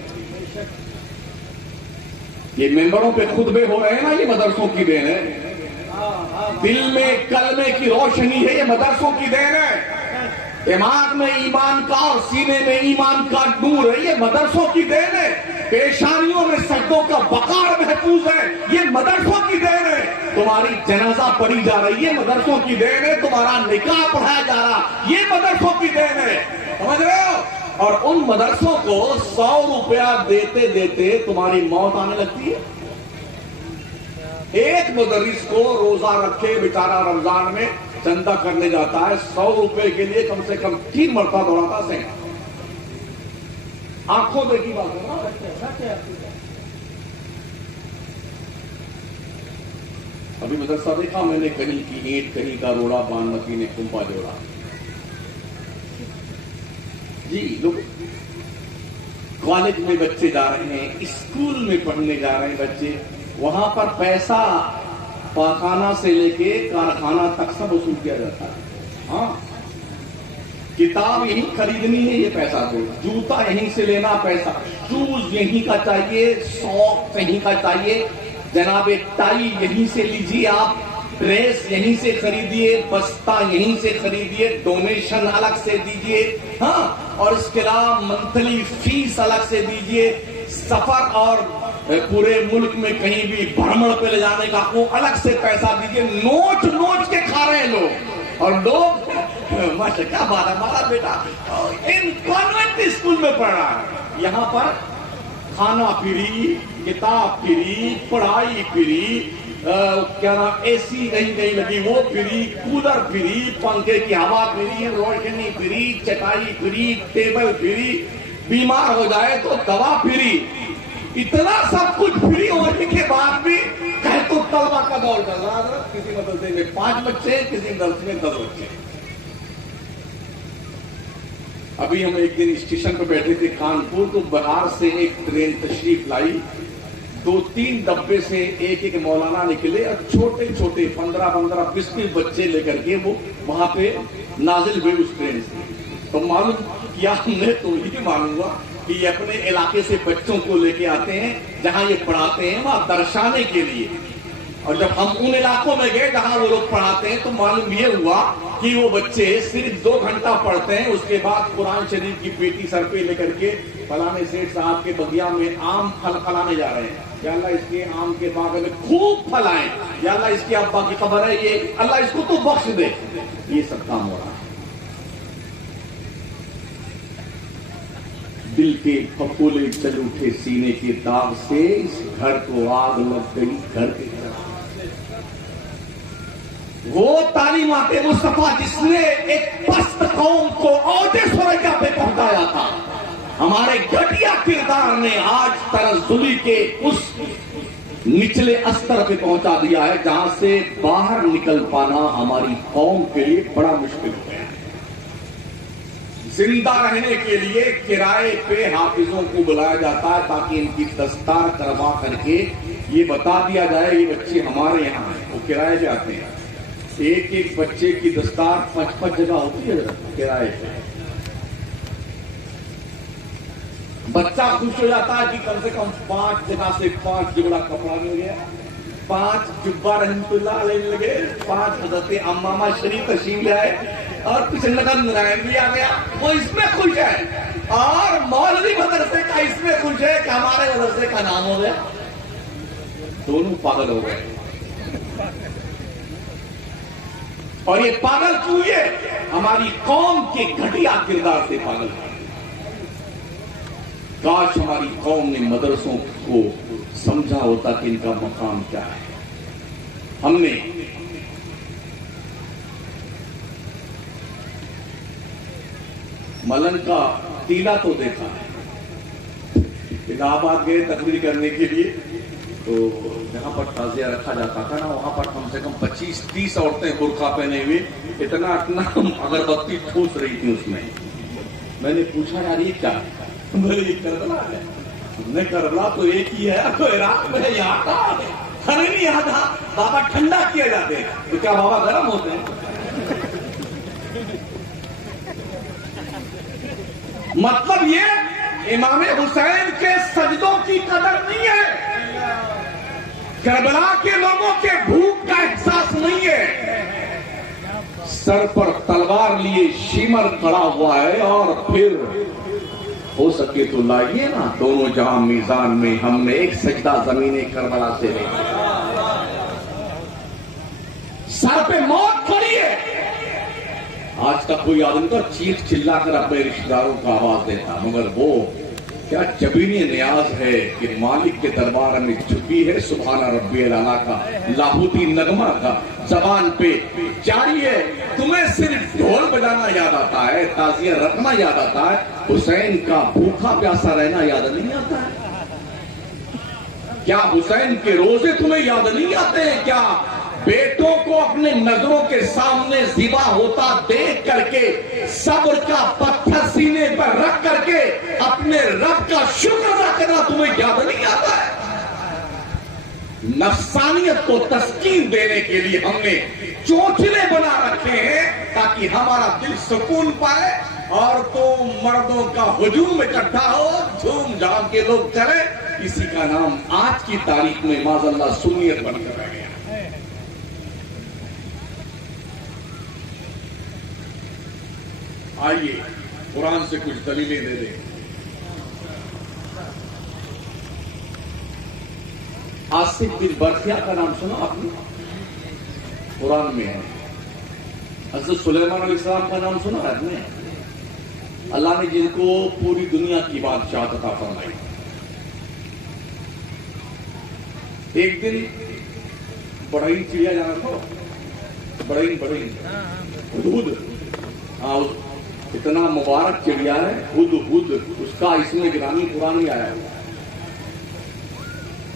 یہ ممبروں پہ خطبے ہو رہے ہیں نا، یہ مدرسوں کی دین ہے۔ دل میں کلمے کی روشنی ہے، یہ مدرسوں کی دین ہے۔ دماغ میں ایمان کا اور سینے میں ایمان کا نور ہے، یہ مدرسوں کی دین ہے۔ پیشانیوں میں سجدوں کا وقار محفوظ ہے، یہ مدرسوں کی دین ہے۔ تمہاری جنازہ پڑھی جا رہی ہے، مدرسوں کی دین ہے۔ تمہارا نکاح پڑھایا جا رہا، یہ مدرسوں کی دین ہے۔ سمجھ رہے ہو؟ اور ان مدرسوں کو 100 روپیہ دیتے دیتے تمہاری موت آنے لگتی ہے۔ ایک مدرس کو روزہ رکھے بیچارہ رمضان میں چندہ کرنے جاتا ہے، 100 روپے کے لیے کم سے کم 3 مرتبہ دوڑاتا ہے۔ آنکھوں دیکھی بات ہے نا۔ ابھی مدرسہ دیکھا میں نے، کہیں کی اینٹ کہیں کا روڑا، بانمتی نے کمپا جوڑا۔ جی، لوگ کالج میں بچے جا رہے ہیں، اسکول میں پڑھنے جا رہے ہیں بچے، وہاں پر پیسہ پاخانہ سے لے کے کارخانہ تک سب وصول کیا جاتا ہے۔ ہاں، کتاب یہیں خریدنی ہے، یہ پیسہ دو، جوتا یہیں سے لینا پیسہ، شوز یہیں کا چاہیے، ساکس یہیں کا چاہیے، جناب ٹائی یہیں سے لیجیے، آپ ڈریس یہیں سے خریدیے، بستہ یہیں سے خریدیے، ڈونیشن الگ سے دیجیے، ہاں، اور اس کے علاوہ منتھلی فیس الگ سے دیجیے، سفر اور پورے ملک میں کہیں بھی بھرمڑ پہ لے جانے کا وہ الگ سے پیسہ دیجیے۔ نوچ نوچ کے کھا رہے ہیں لوگ، اور لوگ ماشاء کیا بات ہے، ہمارا بیٹا ان کانوینٹ اسکول میں پڑھ رہا ہے، یہاں پر کھانا فری، کتاب فری، پڑھائی فری، کیا نام اے سی نہیں لگی وہ فری، کولر فری، پنکھے کی ہوا فری، روشنی فری، چٹائی فری، ٹیبل فری، بیمار ہو جائے تو دوا فری، اتنا سب کچھ فری ہونے کے بعد بھی کہے تو طلبہ کا دور چل رہا ہے. کسی مدرسے میں 5 بچے، کسی مدرسے میں 10 بچے. ابھی ہم ایک دن اسٹیشن پہ بیٹھے تھے کانپور، تو بہار سے ایک ٹرین تشریف لائی، 2-3 ڈبے سے ایک مولانا نکلے اور چھوٹے چھوٹے 15-15 20 بچے لے کر کے وہ وہاں پہ نازل ہوئے اس ٹرین سے. تو معلوم کیا ہم نے تو یہ معلوم ہوا کہ یہ اپنے علاقے سے بچوں کو لے کے آتے ہیں جہاں یہ پڑھاتے ہیں وہاں درشانے کے لیے. اور جب ہم ان علاقوں میں گئے جہاں وہ لوگ پڑھاتے ہیں تو معلوم یہ ہوا کہ وہ بچے صرف 2 گھنٹہ پڑھتے ہیں، اس کے بعد قرآن شریف کی پیٹی سر پہ لے کر کے فلانے سیٹھ صاحب کے بگیا میں آم پھل پھلانے جا رہے ہیں. یا اللہ اس کے آم کے باغ میں خوب پھل آئیں، یا اللہ اس کے ابا کی خبر ہے یہ اللہ اس کو تو بخش دے. یہ سب کام ہو رہا ہے. دل کے پھپھولے چل اٹھے سینے کے داغ سے، اس گھر کو آگ لگ گئی گھر کے طرف. وہ تعلیمات مصطفیٰ جس نے ایک پست قوم کو عہدے سریا پہ پہنچایا تھا، ہمارے گھٹیا کردار نے آج تنزلی کے اس نچلے استر پہ پہنچا دیا ہے جہاں سے باہر نکل پانا ہماری قوم کے لیے بڑا مشکل ہو گیا ہے. زندہ رہنے کے لیے کرائے پہ حافظوں کو بلایا جاتا ہے تاکہ ان کی دستار کروا کر کے یہ بتا دیا جائے یہ بچے ہمارے یہاں ہیں. وہ کرائے پہ آتے ہیں، ایک بچے کی دستار 5 جگہ ہوتی ہے کرائے پہ. بچہ خوش ہو جاتا ہے کہ کم سے کم 5 جگہ سے 5 جوڑا کپڑا مل گیا، 5 جبہ رحمت اللہ علیہ لگے، 5 حضرت امامہ شریف تشریف لے آئے اور کچھ نگر نرائن بھی آ گیا. وہ اس میں خوش ہے اور مولوی مدرسے کا اس میں خوش ہے کہ ہمارے مدرسے کا نام ہو گیا. دونوں پاگل ہو گئے. اور یہ پاگل کیوں؟ یہ ہماری قوم کے گھٹیا کردار سے پاگل ہے. کاش ہماری قوم نے مدرسوں کو سمجھا ہوتا کہ ان کا مقام کیا ہے. ہم نے ملن کا ٹیلا تو دیکھا ہے، الہ آباد گئے تقریر کرنے کے لیے تو جہاں پر تعزیہ رکھا جاتا تھا نا وہاں پر کم سے کم 25-30 عورتیں برقع پہنے ہوئے اتنا اگربتی ٹھوس رہی تھی اس میں. میں نے پوچھا یار یہ کیا ہے؟ یہ کربلا ہے. ہم نے کربلا تو ایک ہی ہے، تو عراق میں یہاں تھا ہمیں نہیں یاد تھا. بابا ٹھنڈا کیا جاتے ہیں تو کیا بابا گرم ہوتے ہیں؟ مطلب یہ امام حسین کے سجدوں کی قدر نہیں ہے، کربلا کے لوگوں کے بھوک کا احساس نہیں ہے. سر پر تلوار لیے شیمر کھڑا ہوا ہے اور پھر ہو سکے تو لائیے نا دونوں جہاں میزان میں ہم نے ایک سجدہ زمین کربلا سے لے. سر پہ موت کھڑی ہے. آج تک کوئی آدمی تو چیخ چلا کر اپنے رشتہ داروں کو آواز دیتا، مگر وہ کیا جبینی نیاز ہے کہ مالک کے دربار میں چھپی ہے سبحان ربی الاعلیٰ کا لاہوتی نغمہ کا زبان پہ جاری ہے. تمہیں صرف ڈھول بجانا یاد آتا ہے، تعزیہ رکھنا یاد آتا ہے، حسین کا بھوکا پیاسا رہنا یاد نہیں آتا ہے؟ کیا حسین کے روزے تمہیں یاد نہیں آتے ہیں؟ کیا بیٹوں کو اپنے نظروں کے سامنے ذبح ہوتا دیکھ کر کے صبر کا پتھر سینے پر رکھ کر کے اپنے رب کا شکر ادا کرنا تمہیں یاد نہیں آتا ہے؟ نفسانیت کو تسکین دینے کے لیے ہم نے چوچلے بنا رکھے ہیں تاکہ ہمارا دل سکون پائے اور تو مردوں کا ہجوم اکٹھا ہو، جھوم جھام کے لوگ چلے. کسی کا نام آج کی تاریخ میں معاذ اللہ سنیت بن کر رہ گیا. آئیے قرآن سے کچھ دلیلیں دے دیں. آصف بن برخیا کا نام سنا آپ نے؟ قرآن میں ہے. حضرت سلیمان علیہ السلام کا نام سنا آپ نے؟ اللہ نے جن کو پوری دنیا کی بادشاہت عطا فرمائی. ایک دن بڑھئی چڑیا جانا تھا، بڑھئی ہدہد، ہاں اتنا مبارک چڑیا ہے ہدہد، اس کا اس میں گرامی قرآن میں آیا ہے.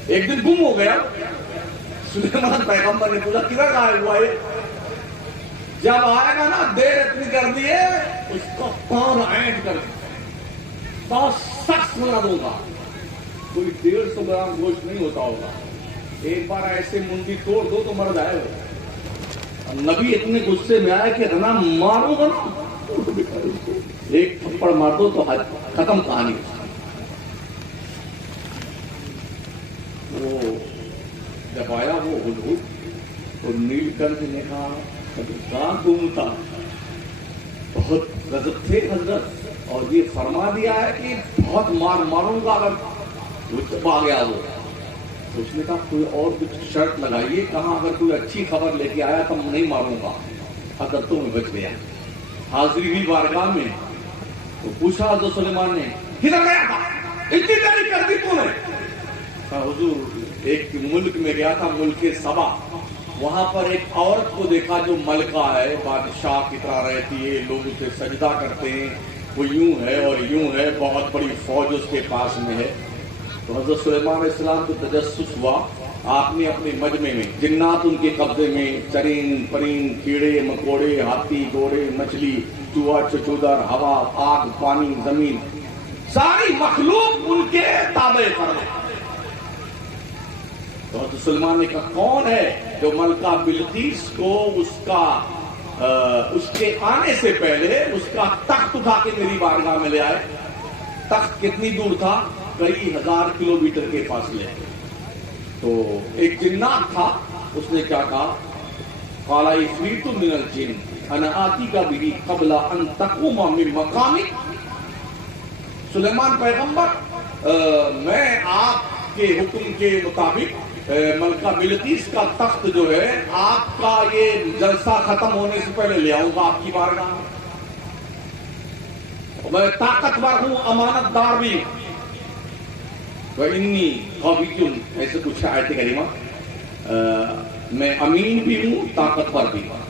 ایک دن گم ہو گیا. سلیمان پیغمبر نے پوچھا کدھر غائب ہوا ہے؟ جب آئے گا نا دیر اتنی کر دیے اس کو پاؤں اینٹ کر دیا، بہت سخت بنا دوں گا، کوئی 150 گرام گوشت نہیں ہوتا ہوگا. ایک بار ایسے منڈی توڑ دو تو مر جائے گا. نبی اتنے غصے میں آئے کہ اتنا ماروں گا نا، ایک تھپڑ مار دو تو ختم کہانی. وہ جب آیا وہ ہدہد تو نیل کنٹھ نے کہا کہاں گم تھا؟ بہت غضب تھے حضرت، اور یہ فرما دیا ہے کہ بہت ماروں گا اگر وہ چپ آ گیا. وہ تو اس نے کہا کوئی اور کچھ شرط لگائیے. کہاں اگر کوئی اچھی خبر لے کے آیا تو نہیں ماروں گا. حضرتوں میں بچ گیا. حاضری ہوئی بارگاہ میں تو پوچھا حضرت سلیمان نے کدھر گیا تھا؟ اتنی دیر کر دی تو نے؟ کہا حضور ایک ملک میں گیا تھا، ملک سبا. وہاں پر ایک عورت کو دیکھا جو ملکہ ہے، بادشاہ کی طرح رہتی ہے، لوگ اسے سجدہ کرتے ہیں، وہ یوں ہے اور یوں ہے، بہت بڑی فوج اس کے پاس میں ہے. تو حضرت سلیمان علیہ السلام کو تجسس ہوا. آپ نے اپنے مجمع میں، جنات ان کے قبضے میں، چرین پرین، کیڑے مکوڑے، ہاتھی گھوڑے، مچھلی، چوہا چچودر، ہوا، آگ، پانی، زمین، ساری مخلوق ان کے تابع فرمان. تو حضرت سلیمان نے کہا کون ہے جو ملکہ بلقیس کو اس کے آنے سے پہلے اس کا تخت اٹھا کے میری بارگاہ میں لے آئے. تخت کتنی دور تھا؟ کئی 1000 کلومیٹر کے فاصلے. تو ایک جنات تھا، اس نے کیا کہا؟ قال عفریت من الجن انا آتیک بہ قبل ان تقوم من مقامک. سلیمان پیغمبر میں آپ کے حکم کے مطابق ملکہ بلقیس کا تخت جو ہے آپ کا یہ جلسہ ختم ہونے سے پہلے لے آؤں گا آپ کی بارگاہ میں. میں طاقتور ہوں، امانت دار بھی ہوں. وَإِنِّي قَوِيٌّ، ایسے کچھ آیت کریمہ، میں امین بھی ہوں، طاقتور بھی ہوں.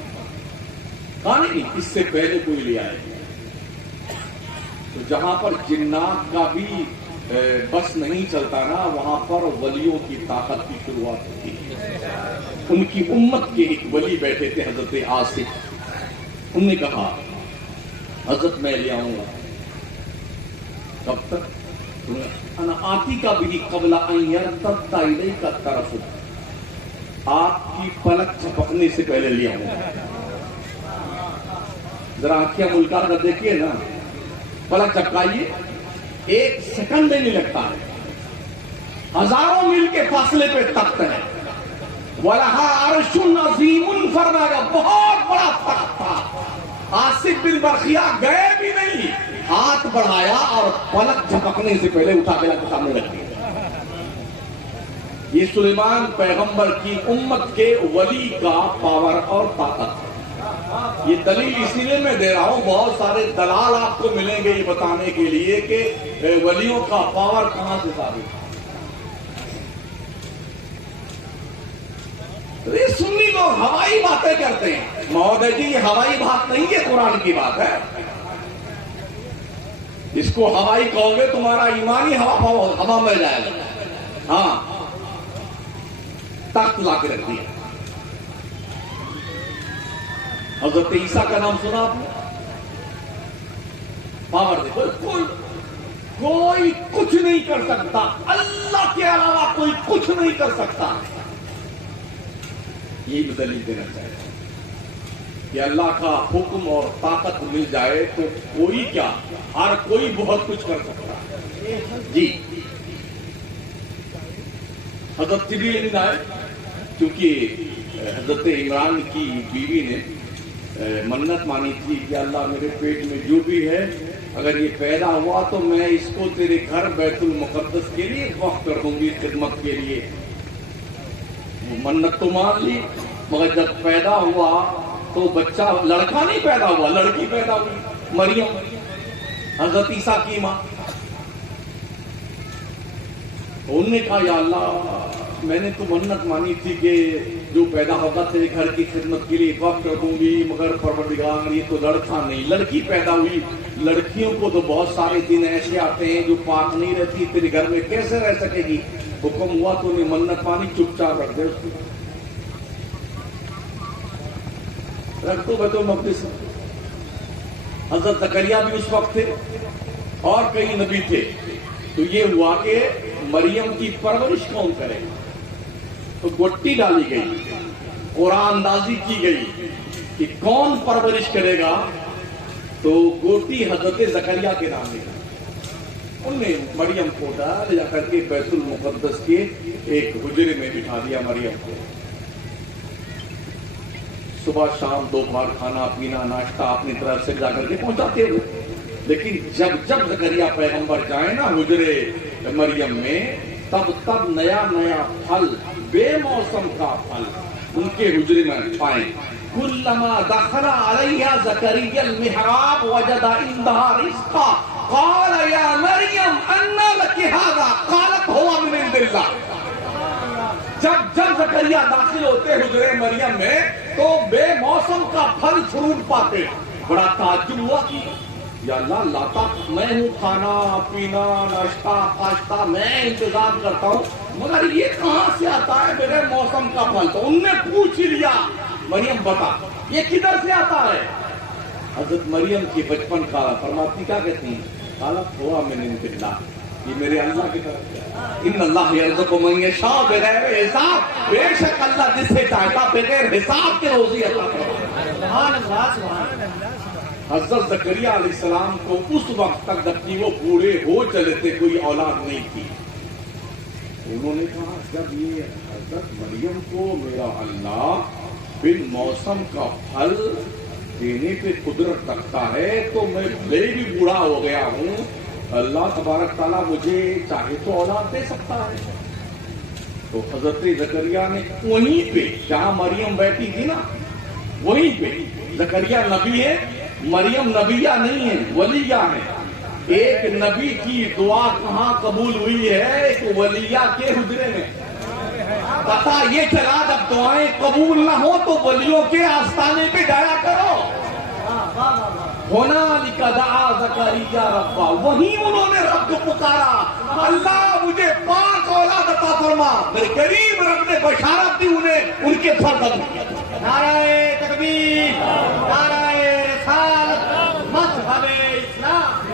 کہا نہیں اس سے پہلے کوئی لے آئے. تو جہاں پر جنات کا بھی بس نہیں چلتا نا، وہاں پر ولیوں کی طاقت کی شروعات ہوتی ہے. ان کی امت کے ایک ولی بیٹھے تھے حضرت آصف. انہوں نے کہا حضرت میں لے آؤں گا. کب تک؟ انا آتی کا بھی قبل ان یرتد الیک طرف، آپ کی پلک جھپکنے سے پہلے لے آؤں گا. ذرا آنکھیں ملکا کر دیکھیے نا، پلک جھپکائیے، 1 سیکنڈ نہیں لگتا ہے. ہزاروں میل کے فاصلے پہ تخت ہے. وَلَهَا عَرْشٌ عَظِيمٌ، فرمایا بہت بڑا تخت تھا. آصف بن برخیہ گئے بھی نہیں، ہاتھ بڑھایا اور پلک جھپکنے سے پہلے اٹھا کے لا کے سامنے رکھ دیا. یہ سلیمان پیغمبر کی امت کے ولی کا پاور اور طاقت ہے. یہ دلیل اسی لیے میں دے رہا ہوں، بہت سارے دلال آپ کو ملیں گے یہ بتانے کے لیے کہ ولیوں کا پاور کہاں سے ثابت ہے. یہ سنی لوگ ہوائی باتیں کرتے ہیں. مہودے جی یہ ہوائی بات نہیں، یہ قرآن کی بات ہے. اس کو ہوائی کہو گے تمہارا ایمانی ہوا میں جائے گا. ہاں تخت لا کے رکھ دیا. حضرت عیسیٰ کا نام سنا آپ نے؟ پاور دیکھو، کوئی کچھ نہیں کر سکتا، اللہ کے علاوہ کوئی کچھ نہیں کر سکتا. یہی دلیل دینا چاہیے کہ اللہ کا حکم اور طاقت مل جائے تو کوئی کیا، ہر کوئی بہت کچھ کر سکتا ہے. جی حضرت جبریل آئے، کیونکہ حضرت عمران کی بیوی نے منت مانی تھی کہ اللہ میرے پیٹ میں جو بھی ہے اگر یہ پیدا ہوا تو میں اس کو تیرے گھر بیت المقدس کے لیے وقف کر دوں گی، خدمت کے لیے. منت تو مان لی، مگر جب پیدا ہوا تو بچہ لڑکا نہیں پیدا ہوا، لڑکی پیدا ہوئی، مریم حضرت عیسیٰ کی ماں. انہوں نے کہا یا اللہ میں نے تو منت مانی تھی کہ جو پیدا ہوگا تیرے گھر کی خدمت کے لیے وقت کر دوں گی، مگر پروردگار یہ تو لڑکا نہیں لڑکی پیدا ہوئی. لڑکیوں کو تو بہت سارے دن ایسے آتے ہیں جو پاک نہیں رہتی، تیرے گھر میں کیسے رہ سکے گی؟ حکم ہوا تو نے منت مانی، چپ چاپ رکھ دے اس کو، رکھ دو بیت المقدس. حضرت زکریا بھی اس وقت تھے اور کئی نبی تھے. تو یہ ہوا کہ مریم کی پرورش کون کرے گا؟ تو گٹی ڈالی گئی، قرآن اندازی کی گئی کہ کون پرورش کرے گا. تو گوٹی حضرت زکریا کے نام لے گئی. انہوں نے مریم کو لے جا کر کے بیت المقدس کے ایک حجرے میں بٹھا دیا. مریم کو صبح شام دوپہر کھانا پینا ناشتہ اپنی طرف سے جا کر کے پہنچاتے ہوئے. لیکن جب زکریا پیغمبر جائیں نا حجرے مریم میں، تب نیا نیا پھل، بے موسم کا پھل ان کے حجرے میں پائیں. کلما دخل علیہا زکریا المحراب وجد عندها رزقا قال یا مریم انا لک ھذا قالت هو من عند اللہ. جب زکریا داخل ہوتے حجرے مریم میں تو بے موسم کا پھل فروٹ پاتے. بڑا تعجب ہوا کہ یا اللہ لاتا میں ہوں، کھانا پینا ناشتہ پاشتہ میں انتظام کرتا ہوں، مگر یہ کہاں سے آتا ہے بغیر موسم کا پھل؟ تو ان نے پوچھ لیا مریم بتا یہ کدھر سے آتا ہے؟ حضرت مریم کی بچپن کا فرماتی کیا کہتی ہیں؟ قالت ہوا من عند اللہ، یہ میرے اللہ کی طرف سے. ان اللہ یرزق من یشاء بغیر حساب، بے شک اللہ جس سے چاہتا بغیر حساب کے روزی عطا کرتا ہے. سبحان اللہ سبحان اللہ. حضرت زکریا علیہ السلام کو اس وقت تک جبکہ وہ بوڑھے ہو چلے تھے کوئی اولاد نہیں تھی. انہوں نے کہا جب یہ حضرت مریم کو میرا اللہ بن موسم کا پھل دینے پہ قدرت رکھتا ہے تو میں بھلے بھی بوڑھا ہو گیا ہوں، اللہ تبارک تعالیٰ مجھے چاہے تو اولاد دے سکتا ہے. تو حضرت زکریا نے وہیں پہ جہاں مریم بیٹھی تھی نا وہیں پہ، زکریا نبی ہے، مریم نبیہ نہیں ہے ولیہ ہے. ایک نبی کی دعا کہاں قبول ہوئی ہے؟ ایک ولیہ کے حجرے میں. پتہ یہ چلا جب دعائیں قبول نہ ہو تو ولیوں کے آستانے پہ جایا کرو. ہنالک دعا زکریا ربہ، وہیں انہوں نے رب کو پکارا، اللہ مجھے پاک اولاد عطا فرما. میرے قریب رب نے بشارت دی انہیں ان کے فرزند کی. نعرہ تکبیر، نعرہ رسالت، مذہب اسلام.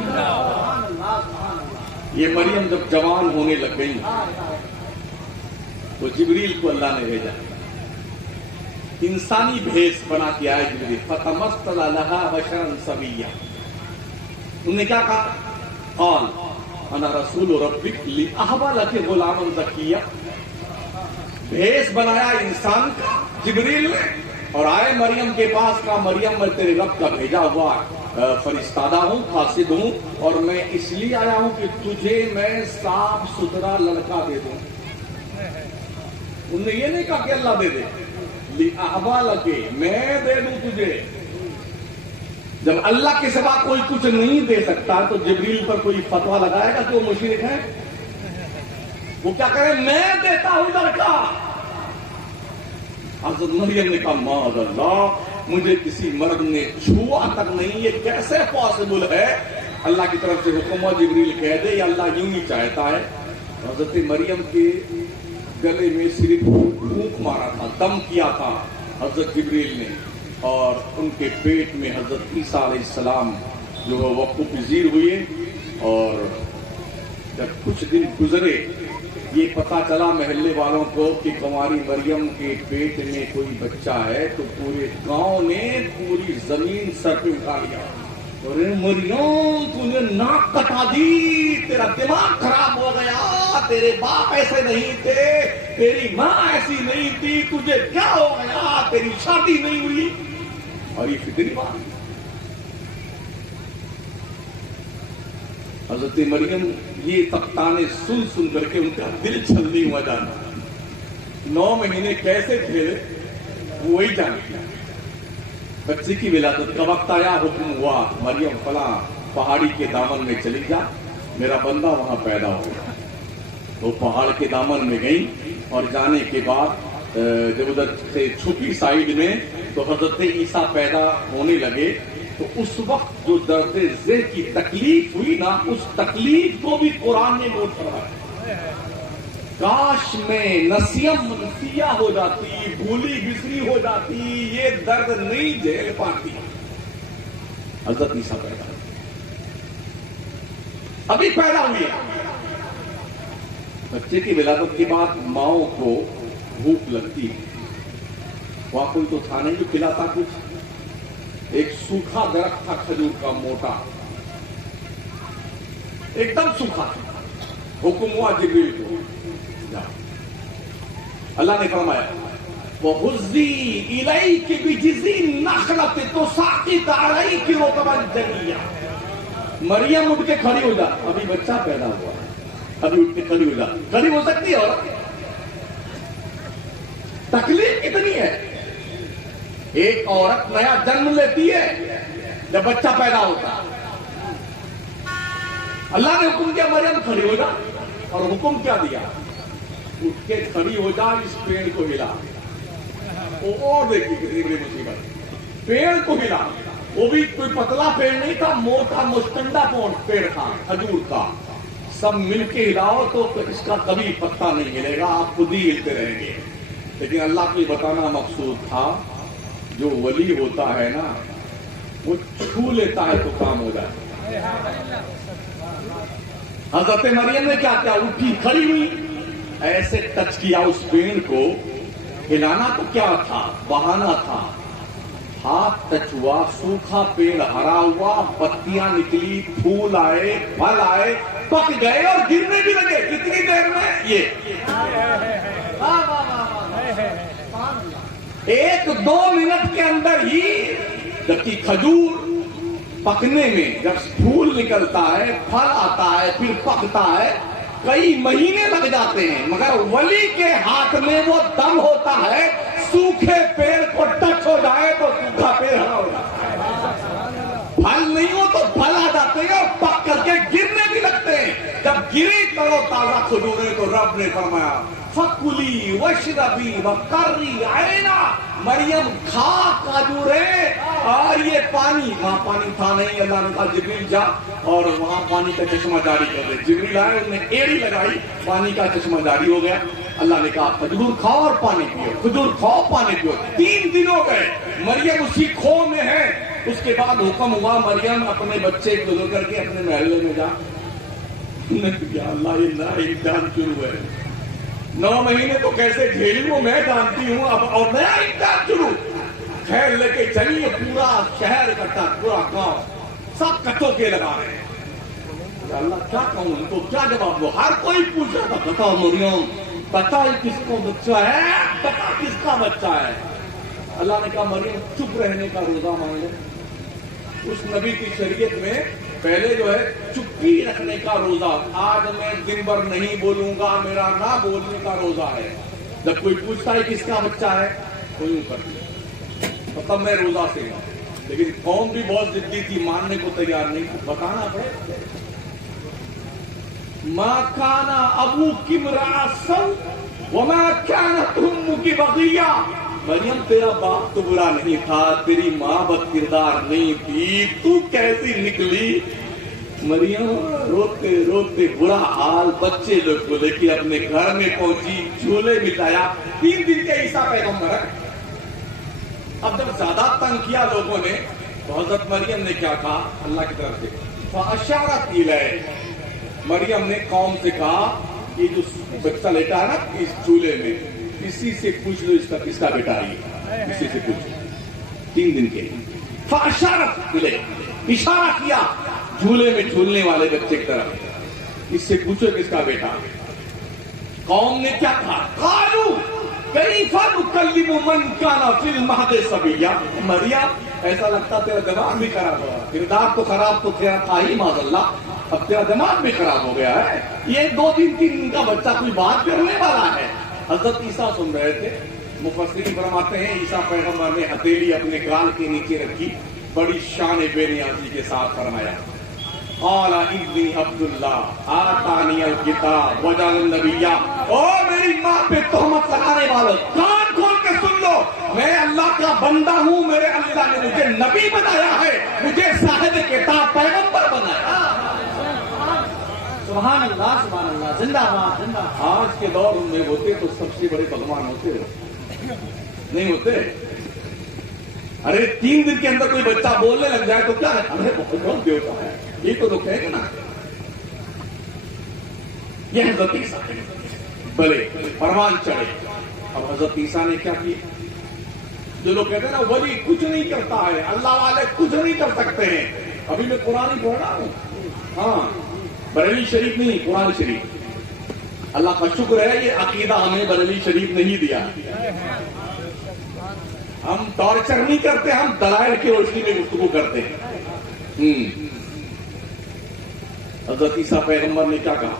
یہ مریم جب جوان ہونے لگ گئی تو جبریل کو اللہ نے بھیجا، انسانی بھیس بنا کے آئے جبریل. فتمثل لها بشرا سویا. انہوں نے کیا کہا؟ قال انا رسول ربک لاہب لک غلاما زکیا. بھیس بنایا انسان کا جبریل نے اور آئے مریم کے پاس. کا مریم میں تیرے رب کا بھیجا ہوا فرستادہ ہوں، قاصد ہوں، اور میں اس لیے آیا ہوں کہ تجھے میں صاف ستھرا لڑکا دے دوں. انہوں نے یہ نہیں کہا کہ اللہ دے دے، لِأَحْبَا لَكِ میں دے دوں تجھے. جب اللہ کے سوا کوئی کچھ نہیں دے سکتا تو جبریل پر کوئی فتویٰ لگائے گا کہ وہ مشرک ہے؟ وہ کیا کرے؟ میں دیتا ہوں لڑکا. حضرت مریم نے کہا معاذ اللہ، مجھے کسی مرد نے چھوا تک نہیں، یہ کیسے پاسبل ہے؟ اللہ کی طرف سے حکم جبریل کہہ دے یا اللہ یوں ہی چاہتا ہے. حضرت مریم کے گلے میں صرف پھونک مارا تھا، دم کیا تھا حضرت جبریل نے، اور ان کے پیٹ میں حضرت عیسیٰ علیہ السلام جو ہے وقوع پذیر ہوئے. اور جب کچھ دن گزرے یہ پتا چلا محلے والوں کو کہ کنواری مریم کے پیٹ میں کوئی بچہ ہے تو پورے گاؤں نے پوری زمین سر پہ اٹھا لیا. مریم تو نے ناک کٹا دی، تیرا دماغ خراب ہو گیا، تیرے باپ ایسے نہیں تھے، تیری ماں ایسی نہیں تھی، تجھے کیا ہو گیا، تیری شادی نہیں ہوئی. اور یہ فکری بات. حضرت مریم یہ تختانے سن سن کر کے ان کا دل چھلنی ہوا جانا. 9 مہینے کیسے کھیلے وہی جانتے. بچے کی ولادت کا وقت آیا، حکم ہوا مریم فلاں پہاڑی کے دامن میں چلی جا، میرا بندہ وہاں پیدا ہو گیا. وہ پہاڑ کے دامن میں گئی، اور جانے کے بعد جب ادھر سے چھپی سائڈ میں تو حضرت عیسیٰ پیدا ہونے لگے، تو اس وقت جو درد ذہ کی تکلیف ہوئی نا، اس تکلیف کو بھی قرآن نے نوٹ کروایا۔ کاش میں نسیم منسیہ ہو جاتی، بھولی بسری ہو جاتی، یہ درد نہیں جھیل پاتی۔ حضرت عیسیٰ پیدا ابھی پیدا ہوئی ہے۔ بچے کی ولادت کے بعد ماؤں کو بھوک لگتی ہے، وہاں کوئی تو تھا نہیں جو کھلاتا کچھ۔ ایک سوکھا درخت تھا کھجور کا، موٹا، ایک دم سوکھا، حکم ہوا جبریل کو، اللہ نے فرمایا وَهُزِّي إِلَيْكِ بِجِذِعِ النَّخْلَةِ تُسَاقِطْ عَلَيْكِ رُطَبًا جَنِيًّا۔ مریم اٹھ کے کھڑی ہو جا، ابھی بچہ پیدا ہوا ہے، ابھی اٹھ کے کھڑی ہو جا، کھڑی ہو سکتی ہے؟ اور تکلیف کتنی ہے؟ ایک عورت نیا جنم لیتی ہے جب بچہ پیدا ہوتا، اللہ نے حکم دیا مریم کھڑی ہو جا، اور حکم کیا دیا؟ اٹھ کے کھڑی ہو جا، اس پیڑ کو ہلا۔ اور دیکھیے کتنی بڑی مصیبت، پیڑ کو ہلا، وہ بھی کوئی پتلا پیڑ نہیں تھا، موٹا مستنڈا پیڑ تھا کھجور کا۔ سب مل کے ہلاؤ تو اس کا کبھی پتا نہیں ملے گا، آپ خود ہی ہلتے رہیں گے۔ لیکن اللہ کو یہ بتانا مقصود تھا، جو ولی ہوتا ہے نا وہ چھو لیتا ہے تو کام ہو جاتا ہے۔ حضرت مریم نے کیا کیا؟ اٹھی کھڑی ہوئی، ایسے ٹچ کیا اس پیڑ کو، ہلانا تو کیا تھا، بہانا تھا، ہاتھ ٹچ ہوا، سوکھا پیڑ ہرا ہوا، پتیاں نکلی، پھول آئے، پھل آئے، پک گئے اور گرنے بھی لگے۔ کتنی دیر میں؟ یہ 1-2 منٹ کے اندر ہی، جبکہ کھجور پکنے میں جب پھول نکلتا ہے، پھل آتا ہے، پھر پکتا ہے، کئی مہینے لگ جاتے ہیں، مگر ولی کے ہاتھ میں وہ دم ہوتا ہے، سوکھے پیڑ کو ٹچ ہو جائے تو سوکھا پیڑ ہرا ہو جاتا ہے، پھل نہیں ہو تو پھل آ جاتے ہیں اور پک کر کے گرنے بھی لگتے ہیں۔ جب گری ترو تازہ کھجوریں تو رب نے فرمایا فَكُلِي وَاشْرَبِي وَقَرِّي عَيْنًا، مریم کھا کھجوریں اور یہ پانی، وہاں پانی تھا نہیں، اللہ نے کہا جبریل جا اور وہاں پانی کا چشمہ جاری کر دے۔ جبریل آئے، انہوں نے ایڑی لگائی، پانی کا چشمہ جاری ہو گیا۔ اللہ نے کہا کھجور کھاؤ اور پانی پیو، کھجور کھاؤ پانی پیو۔ 3 دن ہو گئے، مریم اسی کھو میں ہے۔ اس کے بعد حکم ہوا مریم اپنے بچے کو لے کر کے اپنے محلے میں جا۔ اللہ یہ نیا امتحان شروع ہے، 9 مہینے تو کیسے جھیلی وہ میں جانتی ہوں، اب اور نیا امتحان شروع۔ خیر لے کے چلیے، پورا شہر اکٹھا، پورا گاؤں، سب کٹوں کے لگا رہے ہیں۔ اللہ کیا کہوں ان کو، کیا جواب دو؟ ہر کوئی پوچھ رہا تھا بتاؤ مریم، پتا ہے کس کو بچہ ہے، پتا کس کا بچہ ہے؟ اللہ نے کہا مریم چپ رہنے کا روزہ مانگ لو۔ اس نبی کی شریعت میں پہلے جو ہے چپی رکھنے کا روزہ، آج میں دن بھر نہیں بولوں گا، میرا نہ بولنے کا روزہ ہے۔ جب کوئی پوچھتا ہے کس کا بچہ ہے تو یوں کر دیا، مطلب میں روزہ سے ہوں۔ لیکن قوم بھی بہت ضدی تھی، ماننے کو تیار نہیں تھی، بتانا پڑے۔ مَا كَانَ أَبُوكِ امْرَأَ سَوْءٍ وَمَا كَانَتْ أُمُّكِ بَغِيًّا، مریم تیرا باپ تو برا نہیں تھا، تیری ماں بد کردار نہیں تھی، تو کیسی نکلی؟ مریم روتے روتے برا حال، بچے لوگ کو لے کے اپنے گھر میں پہنچی، جھولے بٹایا۔ 3 دن کے عیسیٰ پیغمبر ہے۔ اب جب زیادہ تنگ کیا لوگوں نے تو حضرت مریم نے کیا کہا اللہ کی طرف سے، فَأَشَارَتْ إِلَيْهِ، مریم نے قوم سے کہا یہ جو بچہ لیٹا ہے نا اس جھولے میں، اسی سے پوچھ لو اس کا کس کا بیٹا ہے، اسی سے پوچھ لو۔ 3 دن کے فَأَشَارَتْ إِلَيْهِ، اشارہ کیا جھولے میں جھولنے والے بچے کی طرف، اس سے پوچھو کس کا بیٹا۔ قوم نے کیا کہا، قالوا کیف نکلم من کان فی المہد صبیا، مریم ایسا لگتا تیرا دماغ بھی خراب ہوا، کردار تو خراب تو تیرا تھا ہی معاذ اللہ، اب تیرا دماغ بھی خراب ہو گیا ہے، یہ 2-3 دن کا بچہ کوئی بات کرنے والا ہے۔ حضرت عیسیٰ سن رہے تھے، مفسرین فرماتے ہیں عیسیٰ پیغمبر نے ہتھیلی اپنے گال کے نیچے رکھی، بڑی شان بے نیازی کے ساتھ فرمایا قال انی عبداللہ آتانی الکتاب وجعلنی نبیا۔ او میری ماں پہ تہمت لگانے والوں، کان کھول کے سن لو، میں اللہ کا بندہ ہوں، میرے اللہ نے مجھے نبی بنایا ہے، مجھے صاحب کتاب پیغمبر بنایا۔ سبحان اللہ، زندہ باد، زندہ باد۔ آج کے دور میں ہوتے تو سب سے بڑے بھگوان ہوتے نہیں ہوتے؟ ارے 3 دن کے اندر کوئی بچہ بولنے لگ جائے تو کیا ہے؟ ارے بہت دیوتا ہے، یہ تو لوگ کہیں گے نا۔ یہ حضرت عیسیٰ بلے پروان چڑھے۔ اب حضرت عیسیٰ نے کیا کیا؟ جو لوگ کہتے ہیں نا ولی کچھ نہیں کرتا ہے، اللہ والے کچھ نہیں کر سکتے ہیں، ابھی میں قرآن ہی پڑھ رہا ہوں، ہاں بریلی شریف نہیں، قرآن شریف۔ اللہ کا شکر ہے یہ عقیدہ ہمیں بریلی شریف نہیں دیا۔ ہم ٹارچر نہیں کرتے، ہم دلائل کی روشنی میں گفتگو کرتے ہیں۔ حضرت عیسیٰ پیغمبر نے کیا کہا؟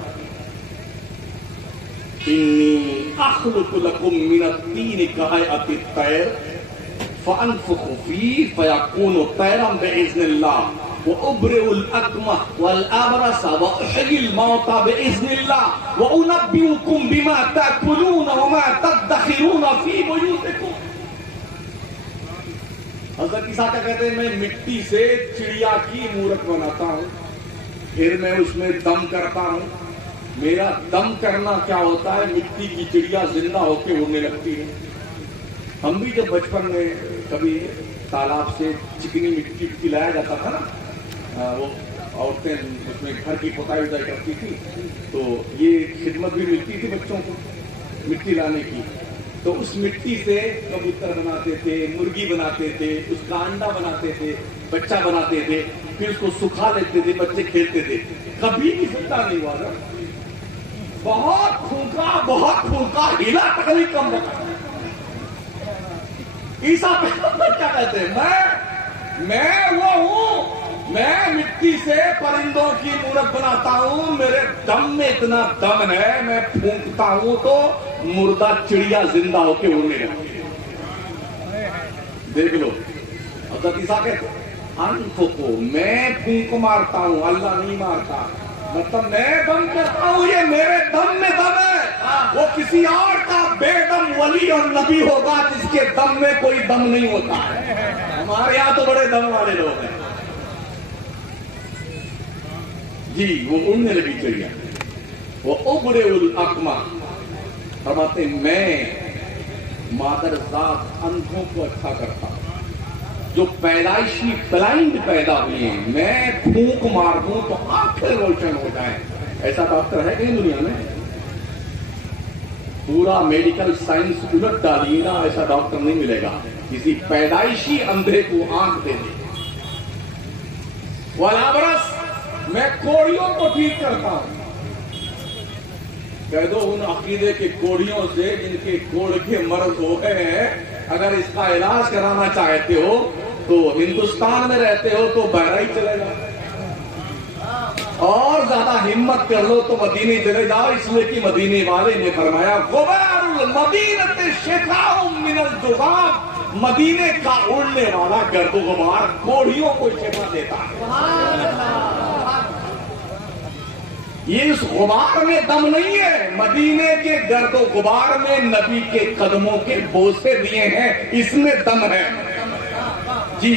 انی اخلق لکم من الطین کہیئۃ الطیر فانفخ فیہ فیکون طیرا باذن اللہ وابرئ الاکمہ والابرص واحیی الموتى باذن اللہ وانبئکم بما تاکلون وما تدخرون فی بیوتکم۔ حضرت عیسیٰ کیا کہتے ہیں؟ میں مٹی سے چڑیا کی مورت بناتا ہوں، پھر میں اس میں دم کرتا ہوں۔ میرا دم کرنا کیا ہوتا ہے؟ مٹی کی چڑیا زندہ ہو کے اڑنے لگتی ہے۔ ہم بھی جب بچپن میں کبھی تالاب سے چکنی مٹی لایا جاتا تھا نا، وہ عورتیں اس میں گھر کی پتائی وتائی کرتی تھی، تو یہ خدمت بھی ملتی تھی بچوں کو مٹی لانے کی۔ تو اس مٹی سے کبوتر بناتے تھے، مرغی بناتے تھے، اس کا انڈا بناتے تھے، بچہ بناتے تھے، پھر اس کو سکھا لیتے تھے، بچے کھیلتے تھے۔ کبھی بھی زندہ نہیں ہوا تھا، بہت پھونکا ہلا تک نہیں کم رکھا۔ عیسیٰ پیغمبر کیا کہتے ہیں؟ میں وہ ہوں، میں مٹی سے پرندوں کی مورت بناتا ہوں، میرے دم میں اتنا دم ہے، میں پھونکتا ہوں تو مردہ چڑیا زندہ ہو کے اڑنے لگتی ہے۔ دیکھ لو حضرت عیسیٰ کہتے ہیں انفقو، میں پھونک مارتا ہوں، اللہ نہیں مارتا، مطلب میں دم کرتا ہوں، یہ میرے دم میں دم ہے۔ وہ کسی اور کا بے دم ولی اور نبی ہوگا جس کے دم میں کوئی دم نہیں ہوتا ہے۔ ہمارے یہاں تو بڑے دم والے لوگ ہیں جی۔ وہ اڑنے لگی چڑیا، وہ ابرئ الاکمہ، فرماتے ہیں میں مادر ذات اندھوں کو اچھا کرتا ہوں، جو پیدائشی بلائنڈ پیدا ہوئے ہیں میں پھونک مار دوں تو آنکھیں روشن ہو جائیں۔ ایسا ڈاکٹر ہے کہیں دنیا میں؟ پورا میڈیکل سائنس الٹ ڈالیے گا، ایسا ڈاکٹر نہیں ملے گا کسی پیدائشی اندھے کو آنکھ دے دے۔ والابرص، میں کوڑیوں کو ٹھیک کرتا ہوں۔ کہہ دو ان عقیدے کے کوڑیوں سے جن کے کوڑ کے مرض ہو گئے ہیں، اگر اس کا علاج کرانا چاہتے ہو تو ہندوستان میں رہتے ہو تو بہرہ ہی چلے جاؤ، اور زیادہ ہمت کر لو تو مدینے چلے جاؤ، اس لیے کہ مدینے والے نے فرمایا غبار المدینۃ شفاء من الذباب، مدینے کا اڑنے والا گرد و غبار کوڑیوں کو شفا دیتا ہے۔ یہ اس غبار میں دم نہیں ہے، مدینے کے گرد و غبار میں نبی کے قدموں کے بوسے دیے ہیں، اس میں دم ہے جی۔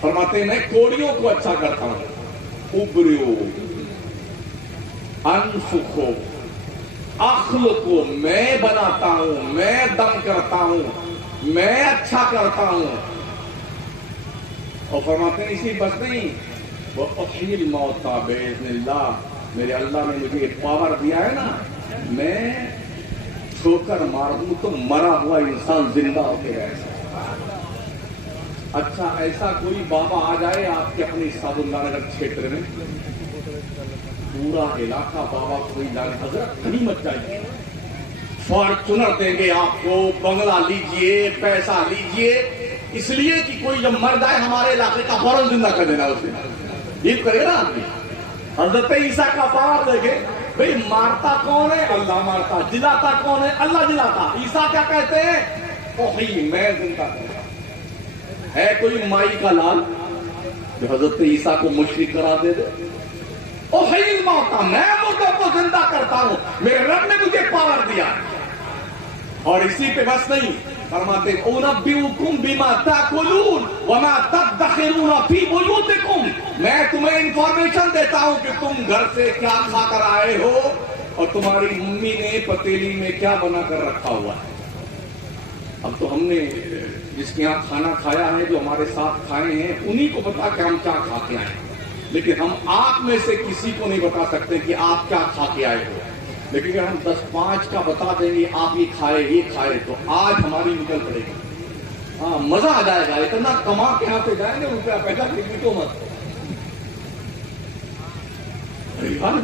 فرماتے ہیں میں کوڑیوں کو اچھا کرتا ہوں، ابریو انفخو اخلقو، میں بناتا ہوں، میں دم کرتا ہوں، میں اچھا کرتا ہوں۔ اور فرماتے ہیں اسی بس نہیں، وَأُحْيِي الْمَوْتَى بِإِذْنِ اللَّهِ، میرے اللہ نے مجھے پاور دیا ہے نا، میں ٹھوکر مار دوں تو مرا ہوا انسان زندہ ہو کے رہے۔ اچھا ایسا کوئی بابا آ جائے آپ کے اپنے سعد اللہ نگر چھیتر میں، پورا علاقہ بابا کوئی جائے، حضرت کہیں مت جائیے، فارچونر دیں گے آپ کو، بنگلہ لیجئے، پیسہ لیجئے، اس لیے کہ کوئی جب مر جائے ہمارے علاقے کا فوراً زندہ کر دینا اسے، یہ کرے نا آدمی۔ حضرت عیسیٰ کا پاور دیکھے، بھئی مارتا کون ہے؟ اللہ مارتا، جلاتا کون ہے؟ اللہ جلاتا۔ عیسیٰ کیا کہتے ہیں؟ اوہی میں زندہ کرتا، ہے کوئی مائی کا لال جو حضرت عیسیٰ کو مشرک کرا دے دے. احیی الموتی، میں مردوں کو زندہ کرتا ہوں، میرے رب نے مجھے پاور دیا. اور اسی پہ بس نہیں، فرماتے اُنَبِّئُکُم بِمَا تَأْکُلُونَ وَمَا تَدَّخِرُونَ فِی بُیوتِکُم، میں تمہیں انفارمیشن دیتا ہوں کہ تم گھر سے کیا کھا کر آئے ہو اور تمہاری ممی نے پتیلی میں کیا بنا کر رکھا ہوا ہے. اب تو ہم نے جس کے یہاں کھانا کھایا ہے، جو ہمارے ساتھ کھائے ہیں، انہی کو پتا کہ ہم کیا کھا کے آئے، لیکن ہم آپ میں سے کسی کو نہیں بتا سکتے کہ آپ کیا کھا کے آئے ہو. لیکن اگر ہم 10-5 کا بتا دیں گے آپ یہ کھائے تو آج ہماری نکل پڑے گی. ہاں مزہ آ جائے گا، اتنا کما کے یہاں سے جائیں گے روپیہ پیسہ کسی کو مت.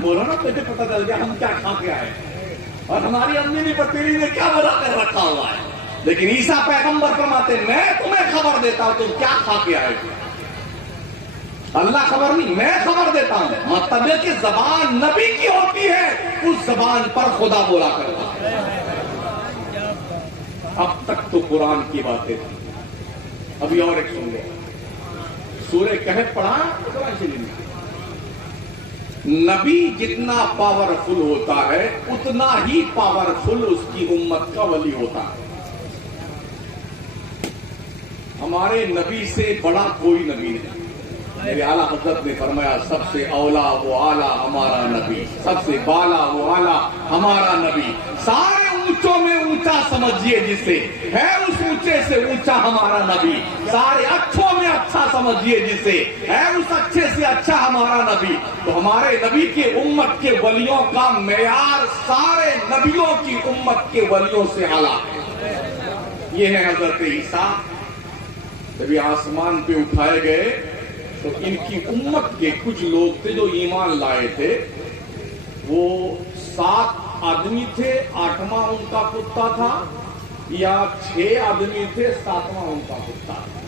بولا نا تجھے پتا چل گیا ہم کیا کھا کے آئے اور ہماری امی نے پتیلی میں کیا بنا کر رکھا ہوا ہے. لیکن عیسیٰ پیغمبر فرماتے ہیں میں تمہیں خبر دیتا ہوں تم کیا کھا کے آئے ہو. اللہ خبر نہیں، میں خبر دیتا ہوں. مطلب ہے کہ زبان نبی کی ہوتی ہے، اس زبان پر خدا بولا کرتا ہے. اب تک تو قرآن کی باتیں تھی، ابھی اور ایک سن لو. سورہ کہف پڑھا قرآن شریف میں. نبی جتنا پاورفل ہوتا ہے اتنا ہی پاورفل اس کی امت کا ولی ہوتا ہے. ہمارے نبی سے بڑا کوئی نبی نہیں. میرے اعلیٰ حضرت نے فرمایا سب سے اولا و اعلیٰ ہمارا نبی، سب سے بالا و اعلیٰ ہمارا نبی. سارے اونچوں میں اونچا سمجھیے جسے، ہے اس اونچے سے اونچا ہمارا نبی. سارے اچھوں میں اچھا سمجھیے جسے، ہے اس اچھے سے اچھا ہمارا نبی. تو ہمارے نبی کے امت کے ولیوں کا معیار سارے نبیوں کی امت کے ولیوں سے اعلیٰ ہے. یہ ہے حضرت عیسیٰ. جب آسمان پہ اٹھائے گئے تو ان کی امت کے کچھ لوگ تھے جو ایمان لائے تھے. وہ 7 آدمی تھے، 8واں ان کا کتا تھا، یا 6 آدمی تھے، 7واں ان کا کتا تھا.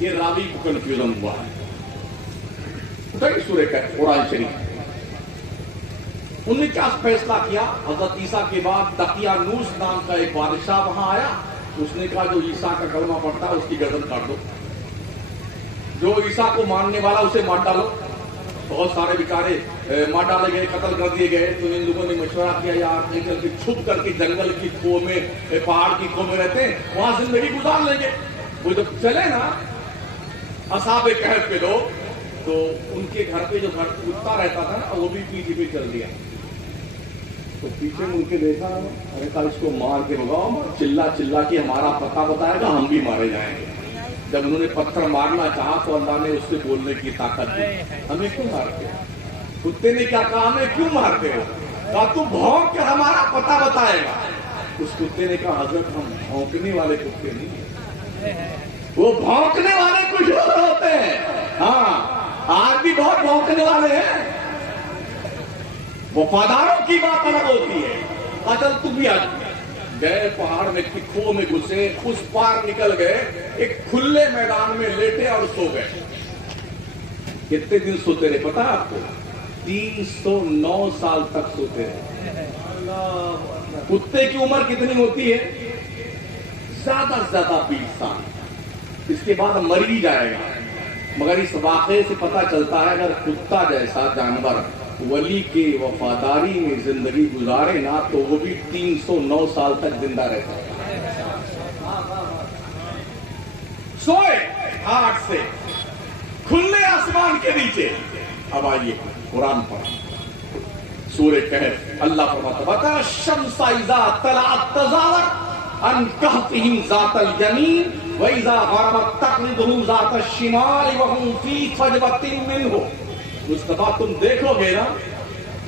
یہ راوی کو کنفیوژن ہوا ہے. سورہ کہف قرآن شریف. انہوں نے کیا فیصلہ کیا؟ حضرت عیسیٰ کے بعد دقیانوس نام کا ایک بادشاہ وہاں آیا. اس نے کہا جو عیسیٰ کا کلمہ پڑھتا ہے اس کی گردن کاٹ دو، جو عیسیٰ کو ماننے والا اسے مار ڈالو. بہت سارے بیچارے مار ڈالے گئے، قتل کر دیے گئے. تو ان لوگوں نے مشورہ کیا یار نہیں چل کے چھپ کر کے جنگل کی کھو میں، پہاڑ کی کھو میں رہتے ہیں، وہاں زندگی گزار لیں گے. وہ جب چلے نا اصحاب کہف پہ لوگ، تو ان کے گھر پہ جو کتا رہتا تھا نا وہ بھی پیچھے پہ چل دیا. تو پیچھے ان کے دیکھا، ارے کل اس کو مار کے بگاؤ، چلا چلا کے ہمارا پتہ بتائے گا، ہم بھی مارے جائیں گے. جب انہوں نے پتھر مارنا چاہا تو اللہ نے اس سے بولنے کی طاقت دی. ہمیں کیوں مارتے ہو؟ کتے نے کیا کہا ہمیں کیوں مارتے ہو؟ کہا تو بھونک کر ہمارا پتہ بتائے گا. اس کتے نے کہا حضرت ہم بھونکنے والے کتے نہیں ہیں، وہ بھونکنے والے کچھ اور ہوتے ہیں. ہاں آج بھی بہت بھونکنے والے ہیں. وفاداروں کی بات الگ ہوتی ہے. اچل تم بھی آج گئے پہاڑ میں کھو میں گھسے، اس پار نکل گئے، ایک کھلے میدان میں لیٹے اور سو گئے. کتنے دن سوتے رہے پتا آپ کو؟ 309 سال تک سوتے رہے. کتے کی عمر کتنی ہوتی ہے؟ زیادہ سے زیادہ 20 سال. اس کے بعد مر ہی جائے گا. مگر اس واقعے سے پتا چلتا ہے اگر کتا جیسا جانور ولی کے وفاداری میں زندگی گزارے نا تو وہ بھی 309 سال تک زندہ رہتا ہے. سوئے ہاتھ سے کھلے آسمان کے نیچے. اب آئیے قرآن پر سورہ کہف. اللہ فرماتا ہے الشمس اذا طلعت تزاورت عن کہفہم ذات الیمین واذا غربت تقرضهم ذات الشمال وهم فی فجوۃ منہ. مصطفیٰ تم دیکھو گے نا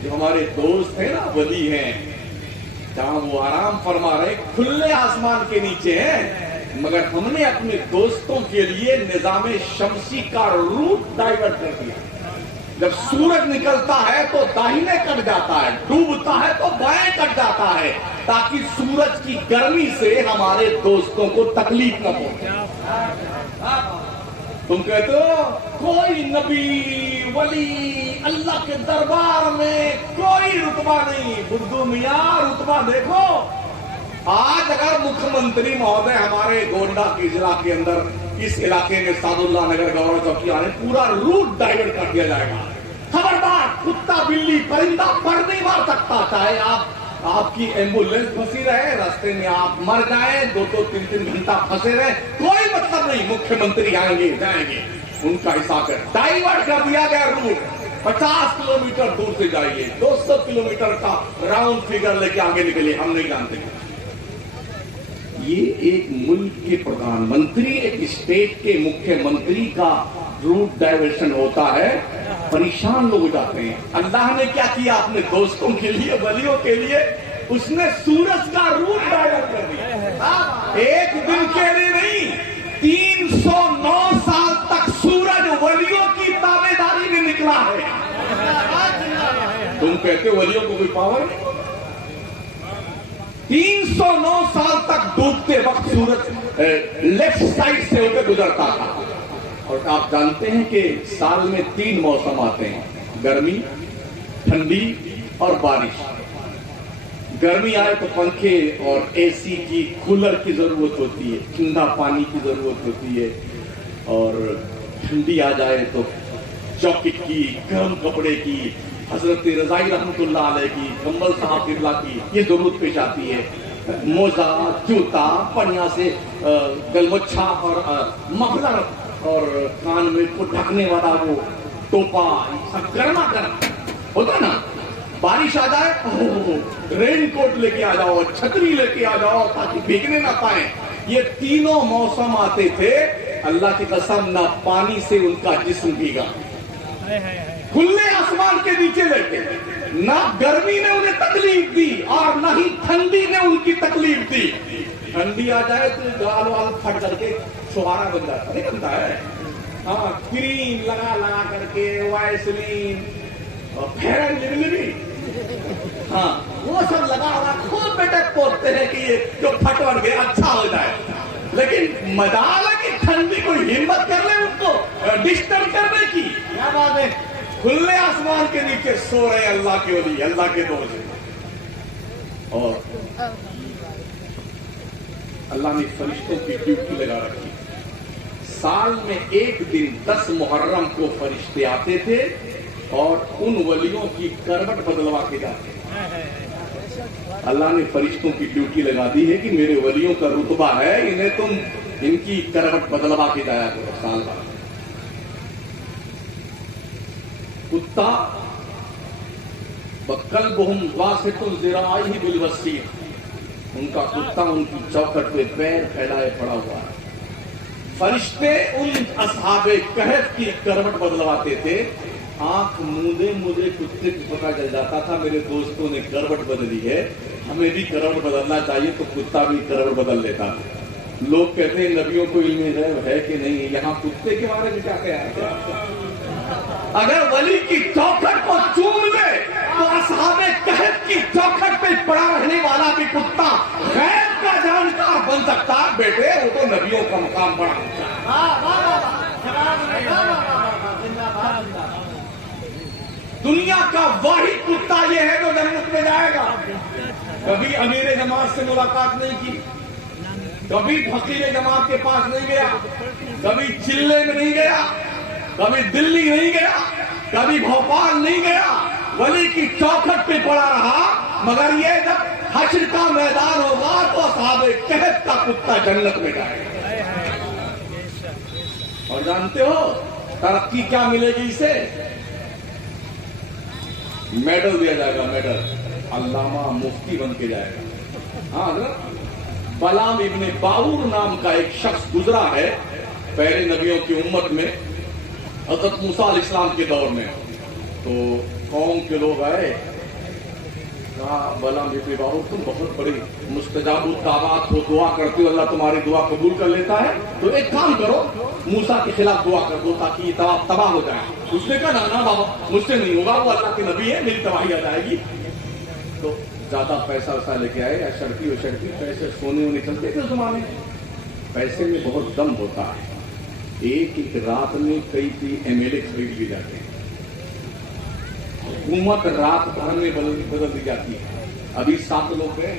جو ہمارے دوست ہیں نا ولی ہیں، جہاں وہ آرام فرما رہے کھلے آسمان کے نیچے ہیں، مگر ہم نے اپنے دوستوں کے لیے نظام شمسی کا روٹ ڈائیورٹ کر دیا. جب سورج نکلتا ہے تو داہنے کٹ جاتا ہے، ڈوبتا ہے تو بائیں کٹ جاتا ہے، تاکہ سورج کی گرمی سے ہمارے دوستوں کو تکلیف نہ پہنچے. تم کہتے ہو کوئی نبی ولی اللہ کے دربار میں کوئی رتبہ نہیں. بدھو میاں رتبہ دیکھو. آج اگر مکھیمنتری مہودے ہمارے گونڈا کے ضلع کے اندر اس علاقے میں سعد اللہ نگر گورا چوکی آنے پورا روٹ ڈائیورٹ کر دیا جائے گا. خبردار کتا بلی پرندہ پر نہیں مار سکتا. چاہے آپ کی ایمبولینس پھنسی رہے راستے میں آپ مر جائیں 2-3 گھنٹہ پھنسے رہے کوئی مطلب نہیں. مکھیمنتری آئیں گے جائیں گے ان کا حساب ہے. ڈائیورٹ کر دیا گیا روٹ 50 کلومیٹر دور سے جائیے 200 کلومیٹر کا راؤنڈ فگر لے کے آگے نکلیے. ہم نہیں جانتے. یہ ایک ملک کے پردھان منتری ایک اسٹیٹ کے مکھیہ منتری کا روٹ ڈائیورشن ہوتا ہے. پریشان لوگ ہو جاتے ہیں. اللہ نے کیا کیا اپنے دوستوں کے لیے ولیوں کے لیے اس نے سورج کا روٹ ڈائیورٹ کر دیا. ایک دن کے لیے نہیں 309 سال تک سورج ولیوں کی تابعداری میں نکلا ہے. تم کہتے ہو ولیوں کو کوئی پاور نہیں. 309 سال تک ڈوبتے وقت سورج لیفٹ سائڈ سے ہو کے گزرتا تھا. اور آپ جانتے ہیں کہ سال میں 3 موسم آتے ہیں گرمی ٹھنڈی اور بارش. گرمی آئے تو پنکھے اور اے سی کی کولر کی ضرورت ہوتی ہے ٹھنڈا پانی کی ضرورت ہوتی ہے. اور ٹھنڈی آ جائے تو جاکٹ کی گرم کپڑے کی حضرت رضائی رحمت اللہ علیہ کی کمبل صاحب قبلہ کی یہ ضرورت پیش آتی ہے. موزہ جوتا پنیا سے گلمچھا اور مفلر اور کان میں کو ڈھکنے والا وہ ٹوپا سب گرما گرم ہوتا نا. بارش آ جائے رین کوٹ لے کے آ جاؤ چھتری لے کے آ جاؤ تاکہ بھیگنے نہ پائیں. یہ تینوں موسم آتے تھے اللہ کی قسم نہ پانی سے ان کا جسم بھیگا کھلے آسمان کے نیچے بیٹھے. نہ گرمی نے انہیں تکلیف دی اور نہ ہی ٹھنڈی نے ان کی تکلیف دی. ٹھنڈی آ جائے تو گال وال پھٹ کر کے چھوارا بن جاتا نہیں بنتا ہے. ہاں کریم لگا کر کے وائسلین پھیرن لبلی ہاں وہ سب لگا خوب بیٹے پوچھتے ہیں کہ یہ جو پھٹ بن گئے اچھا ہو جائے. لیکن مجال ہے کہ ٹھنڈی کوئی ہمت کر لے ان کو ڈسٹرب کرنے کی. کیا بات ہے کھلے آسمان کے نیچے سو رہے اللہ کے ولی اللہ کے دوست. اور اللہ نے فرشتوں کی ڈیوٹی لگا رکھی. سال میں ایک دن 10 محرم کو فرشتے آتے تھے اور ان ولیوں کی کروٹ بدلوا کے جاتے. اللہ نے فرشتوں کی ڈیوٹی لگا دی ہے کہ میرے ولیوں کا رتبہ ہے انہیں تم ان کی کروٹ بدلوا کے جایا کرو سال بعد. کتا بقلبہم واسط ذراعیہ بالوسیع ان کا کتا ان کی چوکھٹ پہ پیر پھیلائے پڑا ہوا ہے. فرشتے ان اصحاب کہف کی کروٹ بدلواتے تھے. آنکھ مودے مجھے کتے کو پتا چل جاتا تھا میرے دوستوں نے کروٹ بدلی ہے ہمیں بھی کروٹ بدلنا چاہیے تو کتا بھی کروٹ بدل لیتا. لوگ کہتے ہیں نبیوں کو علم غیب ہے کہ نہیں. یہاں کتے کے بارے میں کیا کہا. اگر ولی کی چوکھٹ کو چوم لے تو اصحاب کہف کی چوکھٹ پہ پڑا رہنے والا بھی کتا غیب کا جانکار بن سکتا. بیٹے وہ تو نبیوں کا مقام بڑا دنیا کا واحد کتا یہ ہے جو جنت میں جائے گا. کبھی امیر جماعت سے ملاقات نہیں کی کبھی فقیر جماعت کے پاس نہیں گیا کبھی چلے میں نہیں گیا کبھی دلی نہیں گیا کبھی بھوپال نہیں گیا. ولی کی چوکھٹ پہ پڑا رہا. مگر یہ جب حشر کا میدان ہوگا تو اصحاب کہف کا کتا جنت میں جائے گا. اور جانتے ہو ترقی کیا ملے گی اسے. میڈل دیا جائے گا. میڈل علامہ مفتی بن کے جائے گا. ہاں حضرت بلام ابن باور نام کا ایک شخص گزرا ہے پہلے نبیوں کی امت میں حضرت موسیٰ علیہ السلام کے دور میں. تو قوم کے لوگ آئے کہا بلام ابن باور تم بہت بڑی مستجاب الدعوات ہو دعا کرتے ہو اللہ تمہاری دعا قبول کر لیتا ہے تو ایک کام کرو موسیٰ کے خلاف دعا کر دو تاکہ یہ تباہ ہو جائے. اس نے کہا نا بابا مجھ سے نہیں ہوگا وہ اللہ کے نبی ہے میری تباہی آ جائے گی. تو زیادہ پیسہ ویسا لے کے آئے یا شرطی و شرطی پیسے سونے ہونے چلتے تھے اس زمانے میں. پیسے میں بہت دم ہوتا ہے. ایک رات میں کئی ایم ایل اے خرید لی جاتے ہیں. حکومت رات بھر میں بدل دی جاتی ہے. ابھی 7 لوگ گئے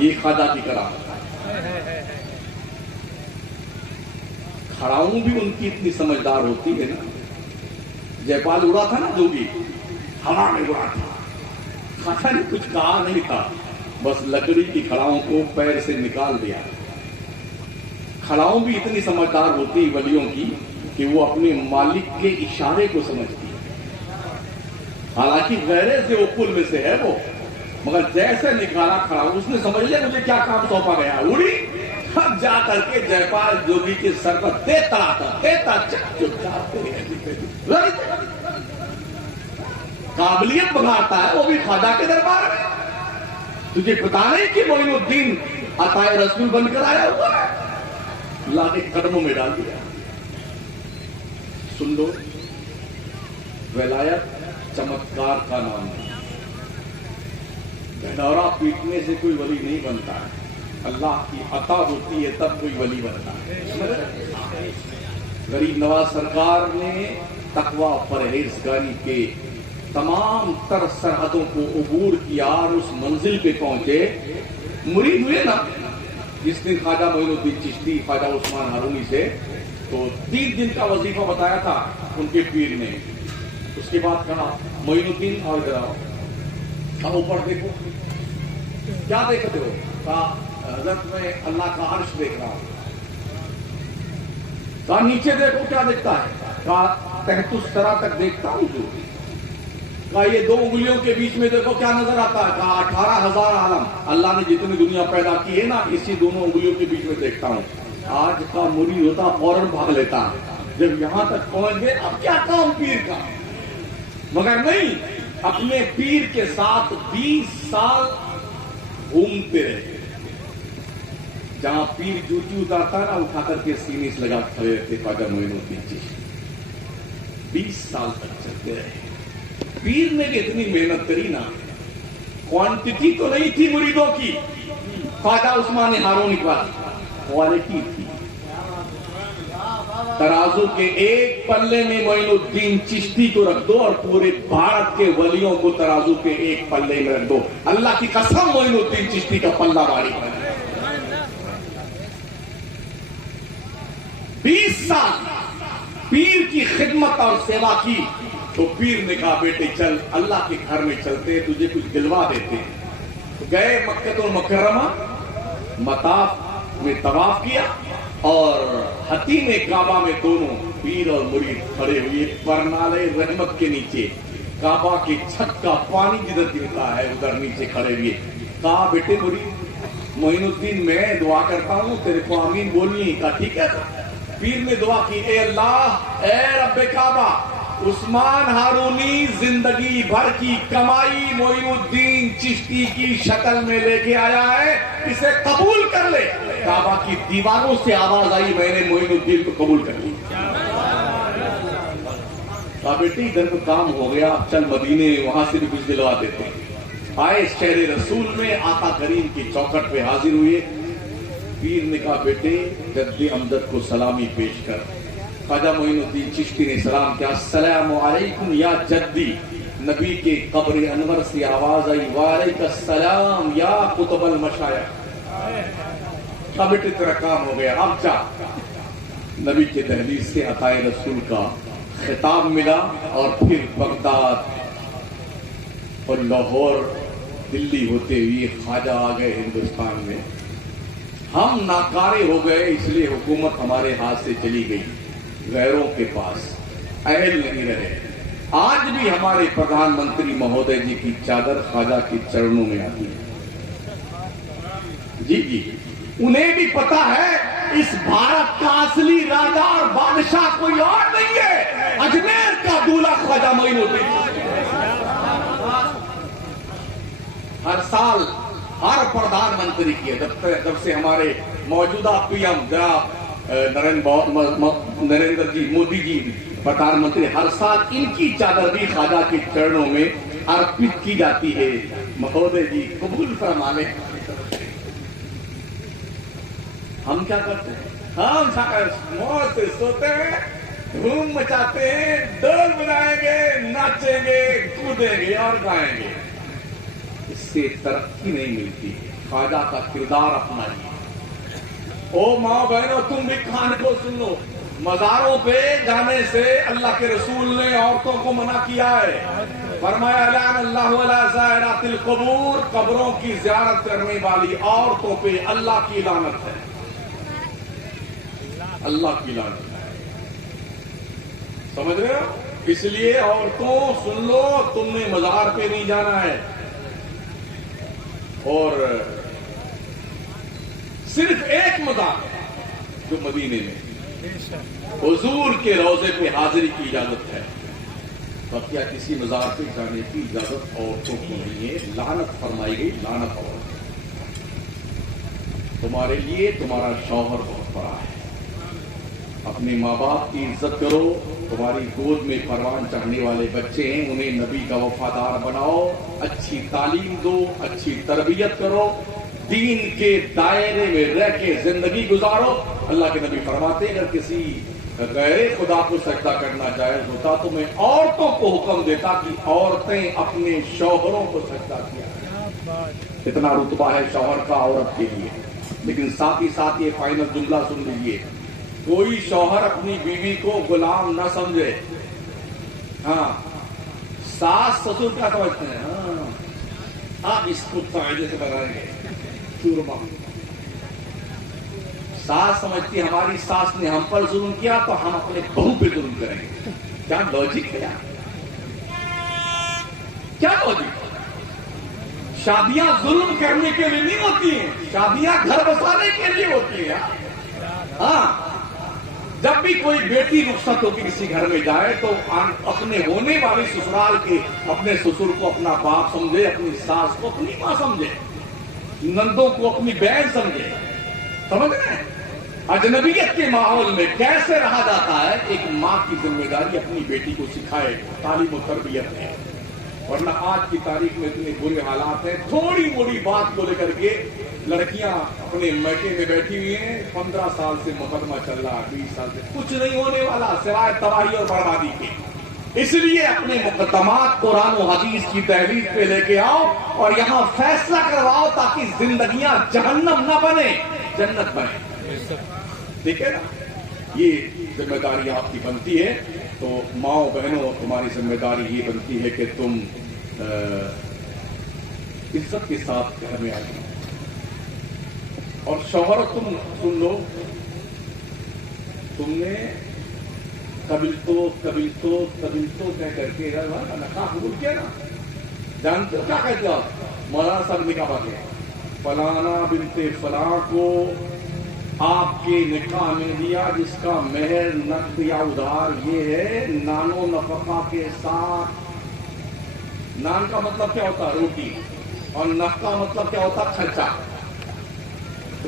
یہ خواجہ کی کرامت ہے۔ کھڑاؤں بھی ان کی اتنی سمجھدار ہوتی ہے نا، جے پال اڑا تھا نا جو بھی ہوا میں اڑا تھا، خواجہ نے کچھ کہا نہیں تھا، بس لکڑی کی کھڑاؤں کو پیر سے نکال دیا۔ کھڑاؤں بھی اتنی سمجھدار ہوتی ولیوں کی کہ وہ اپنے مالک کے اشارے کو سمجھتی ہے، حالانکہ غیرے سے وہ کل میں سے ہے وہ، مگر جیسے نکالا کھڑا اس نے سمجھ لیا مجھے کیا کام سونپا گیا، اڑی اب جا کر کے جے پال جوگی کے سر پر دیتا قابلیت بگاڑتا ہے، وہ بھی خواجہ کے دربار میں۔ تجھے پتا نہیں کہ معین الدین عطائے رسول بن کر آیا ہوا ہے، اللہ کے قدموں میں ڈال دیا۔ سن لو، ولایت چمتکار کا نام ہے، ڈھنڈورا پیٹنے سے کوئی ولی نہیں بنتا ہے، اللہ کی عطا ہوتی ہے تب کوئی ولی بنتا ہے۔ غریب نواز سرکار نے تقوی پرہیزگاری کے تمام تر سرحدوں کو عبور کیا اور اس منزل پہ پہنچے، مرید ہوئے نا جس دن خواجہ معین الدین چشتی خواجہ عثمان ہارونی سے، تو 3 دن کا وظیفہ بتایا تھا ان کے پیر نے۔ اس کے بعد کہا معین الدین اور جراؤ، کہا اوپر دیکھو، کیا دیکھتے ہو؟ کہا حضرت میں اللہ کا عرش دیکھ رہا ہوں۔ کہا نیچے دیکھو، کیا دیکھتا ہے؟ کہا تحت الثری تک دیکھتا ہوں جو۔ کہا یہ 2 انگلیوں کے بیچ میں دیکھو کیا نظر آتا ہے؟ کہا 18,000 عالم، اللہ نے جتنی دنیا پیدا کی ہے نا اسی 2 انگلیوں کے بیچ میں دیکھتا ہوں۔ آج کا مرید ہوتا فوراً بھاگ لیتا، جب یہاں تک پہنچ گئے اب کیا کام پیر کا، مگر نہیں، اپنے پیر کے ساتھ 20 سال گھومتے رہے، جہاں پیر جوتی اتارتا نا اٹھا کر کے سینے سے لگا کھڑے رہتے خواجہ معین الدین چشتی، 20 سال تک چلتے رہے۔ پیر نے بھی اتنی محنت کری نا، کوانٹٹی تو نہیں تھی مریدوں کی، خواجہ عثمان ہارونی کے پاس کوالٹی تھی۔ ترازو کے ایک پلے میں معین الدین چشتی کو رکھ دو اور پورے بھارت کے ولیوں کو ترازو کے ایک پلے میں رکھ دو، اللہ کی قسم معین الدین چشتی کا پلہ بھاری ہے۔ 20 سال پیر کی خدمت اور سیوا کی، تو پیر نے کہا بیٹے چل اللہ کے گھر میں چلتے تجھے کچھ دلوا دیتے ہیں۔ گئے مکہ المکرمہ، مطاف میں طواف کیا اور حتیم کعبہ میں دونوں پیر اور مرید کھڑے ہوئے پرنالے رحمت کے نیچے، کعبہ کی چھت کا پانی جدھر گرتا ہے ادھر نیچے کھڑے ہوئے۔ کہا بیٹے مرید معین الدین میں دعا کرتا ہوں تیرے کو آمین بولنی، کہا ٹھیک ہے۔ پیر نے دعا کی، اے اللہ، اے رب کعبہ، عثمان ہارونی زندگی بھر کی کمائی معین الدین چشتی کی شکل میں لے کے آیا ہے، اسے قبول کر لے۔ کعبہ کی دیواروں سے آواز آئی، میں نے معین الدین کو قبول کر لیا۔ کہا بیٹی ادھر تو کام ہو گیا، اب چل مدینے وہاں سے بھی کچھ دلوا دیتے ہیں۔ آئے شہر رسول میں، آقا کریم کی چوکھٹ پہ حاضر ہوئے۔ پیر نے کہا بیٹے جد امجد کو سلامی پیش کر۔ خواجہ معین الدین چشتی نے سلام کیا، السلام علیکم یا جدی۔ نبی کے قبر انور سے آواز آئی، وعلیکم السلام یا قطب المشایخ۔ کہا بیٹے تیرا کام ہو گیا، اب جا۔ نبی کے دہلیز سے عطائے رسول کا خطاب ملا اور پھر بغداد اور لاہور دلی ہوتے ہوئے خواجہ آ گئے ہندوستان میں۔ ہم ناکارے ہو گئے، اس لیے حکومت ہمارے ہاتھ سے چلی گئی، غیروں کے پاس اہل نہیں رہے۔ آج بھی ہمارے پردھان منتری مہودے جی کی چادر خواجہ کے چرنوں میں آتی ہے۔ جی جی، انہیں بھی پتا ہے اس بھارت کا اصلی راجا اور بادشاہ کوئی اور نہیں ہے، اجمیر کا دولہ خواجہ معین الدین۔ ہر سال ہر پردھان منتری کی، جب سے ہمارے موجودہ پی ایم جناب نریندر جی مودی جی پردھان منتری، ہر سال ان کی چادر بھی خواجہ کے چرنوں میں ارپت کی جاتی ہے۔ مہودے جی قبول فرما لیں۔ ہم کیا کرتے ہیں؟ ہم موت سے سوتے ہیں، دھوم مچاتے ہیں، ڈول بنائیں گے، ناچیں گے، کودیں گے اور گائیں گے۔ اس سے ترقی نہیں ملتی، خواجہ کا کردار اپنائیے۔ او ماں بہنوں، تم بھی کان کو سن لو، مزاروں پہ جانے سے اللہ کے رسول نے عورتوں کو منع کیا ہے۔ فرمایا لعن اللہ علی زائرات القبور، قبروں کی زیارت کرنے والی عورتوں پہ اللہ کی لعنت ہے، اللہ کی لعنت ہے۔ سمجھ رہے ہو؟ اس لیے عورتوں سن لو، تم نے مزار پہ نہیں جانا ہے، اور صرف ایک مزار ہے جو مدینے میں حضور کے روضے پہ حاضری کی اجازت ہے، بقیہ کسی مزار پہ جانے کی اجازت عورتوں کو نہیں ہے۔ لعنت فرمائی گئی، لعنت عورت۔ تمہارے لیے تمہارا شوہر بہت بڑا ہے، اپنے ماں باپ کی عزت کرو، تمہاری گود میں پروان چڑھنے والے بچے ہیں، انہیں نبی کا وفادار بناؤ، اچھی تعلیم دو، اچھی تربیت کرو، دین کے دائرے میں رہ کے زندگی گزارو۔ اللہ کے نبی فرماتے ہیں اگر کسی غیر خدا کو سجدہ کرنا جائز ہوتا تو میں عورتوں کو حکم دیتا کہ عورتیں اپنے شوہروں کو سجدہ کیا کریں۔ اتنا رتبہ ہے شوہر کا عورت کے لیے۔ لیکن ساتھ ہی ساتھ یہ فائنل جملہ سن لیجیے، کوئی شوہر اپنی بیوی کو غلام نہ سمجھے۔ ہاں، ساس سسر کیا سمجھتے ہیں؟ ہاں، آپ اس کو قاعدے سے بنائیں گے چورما۔ ساس سمجھتی ہماری ساس نے ہم پر ظلم کیا تو ہم اپنے بہو پہ ظلم کریں گے۔ کیا لاجک ہے یار، کیا لاجک؟ شادیاں ظلم کرنے کے لیے نہیں ہوتی ہیں، شادیاں گھر بسانے کے لیے ہوتی ہیں۔ ہاں، جب بھی کوئی بیٹی رخصت ہو کے کسی گھر میں جائے تو اپنے ہونے والی سسرال کے اپنے سسر کو اپنا باپ سمجھے، اپنی ساس کو اپنی ماں سمجھے، نندوں کو اپنی بہن سمجھے۔ سمجھ رہے ہیں؟ اجنبیت کے ماحول میں کیسے رہا جاتا ہے؟ ایک ماں کی ذمہ داری اپنی بیٹی کو سکھائے، تعلیم و تربیت ہے۔ ورنہ آج کی تاریخ میں اتنے برے حالات ہیں، تھوڑی موڑی بات کو لے کر کے لڑکیاں اپنے میکے میں بیٹھی ہوئی ہیں، 15 سال سے مقدمہ چل رہا ہے، 20 سال سے کچھ نہیں ہونے والا سوائے تباہی اور بربادی کے۔ اس لیے اپنے مقدمات قرآن و حدیث کی تحریر پہ لے کے آؤ اور یہاں فیصلہ کرواؤ تاکہ زندگیاں جہنم نہ بنے، جنت بنے۔ ٹھیک ہے نا؟ یہ ذمہ داری آپ کی بنتی ہے۔ تو ماؤں بہنوں، تمہاری ذمہ داری یہ بنتی ہے کہ تم عزت کے ساتھ گھر میں آئے، اور شوہر تم سن لو، تم نے قبل تو کہہ کر کے نکاح قبول کیا نا؟ جانتے ہو کیا کہتے ہو؟ مولانا صاحب نکاح باقی ہے، فلانا بنت فلاں کو آپ کے نکاح میں دیا، جس کا مہر نقد یا ادھار یہ ہے، نان و نفقہ کے ساتھ۔ نان کا مطلب کیا ہوتا ہے؟ روٹی، اور نفقہ مطلب کیا ہوتا ہے؟ خرچہ۔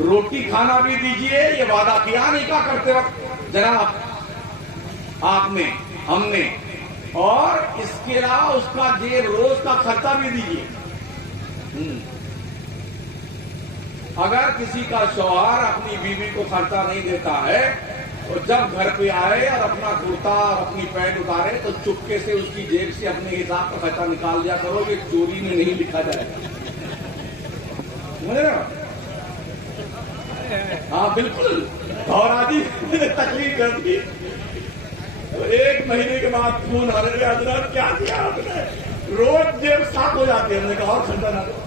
روٹی کھانا بھی دیجئے، یہ وعدہ کیا نکاح کرتے وقت جناب آپ نے، ہم نے، اور اس کے علاوہ اس کا روز کا خرچہ بھی دیجئے۔ اگر کسی کا شوہر اپنی بیوی کو خرچہ نہیں دیتا ہے تو جب گھر پہ آئے اور اپنا کرتا اور اپنی پینٹ اتارے تو چپکے سے اس کی جیب سے اپنے حساب کا خرچہ نکال دیا کرو، یہ چوری میں نہیں لکھا جائے گا۔ ہاں بالکل، دورادی تکلیف کر دی، ایک مہینے کے بعد فون آ رہے حضرت کیا کیا آپ نے؟ روز جیب صاف ہو جاتی ہے۔ ہم نے کہا اور خرچہ نہ دو،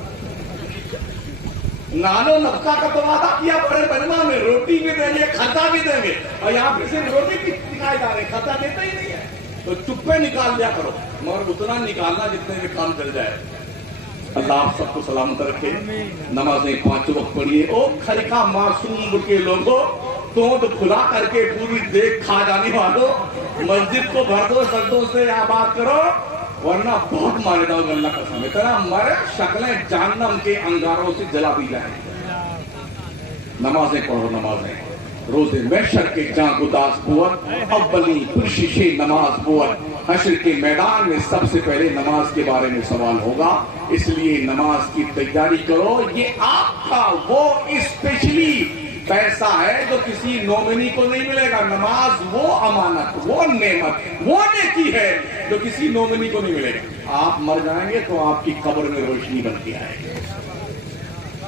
نانو نفقہ کا تو وعدہ کیا بڑے بنوا میں، روٹی بھی دیں گے، خرچہ بھی دیں گے، اور یہاں پہ صرف روٹی بھی دکھائے جا رہے ہیں، خرچہ دیتے ہی نہیں ہے۔ تو چپے نکال دیا کرو، مگر اتنا نکالنا جتنے میں کام چل جائے۔ اللہ آپ سب کو سلامت رکھے، نمازیں 5 وقت پڑھیے۔ او خریقہ معصوم کے لوگوں، توند کھلا کر کے پوری دیکھ کھا جانے والوں، مسجد کو بھر دو سجدوں سے آباد کرو، ورنہ بہت مارے داؤ اللہ کا سمے ترا مرے شکلیں جہنم کے انگاروں سے جلا دی جائیں۔ نمازیں پڑھو، نمازیں روزے محشر کے جاں گداز بوت، اولی پرشش نماز بوت۔ حشر کے میدان میں سب سے پہلے نماز کے بارے میں سوال ہوگا، اس لیے نماز کی تیاری کرو۔ یہ آپ کا وہ اسپیشلی پیسہ ہے جو کسی نومنی کو نہیں ملے گا۔ نماز وہ امانت، وہ نعمت، وہ نیکی ہے جو کسی نومنی کو نہیں ملے گا۔ آپ مر جائیں گے تو آپ کی قبر میں روشنی بن کے آئے گی۔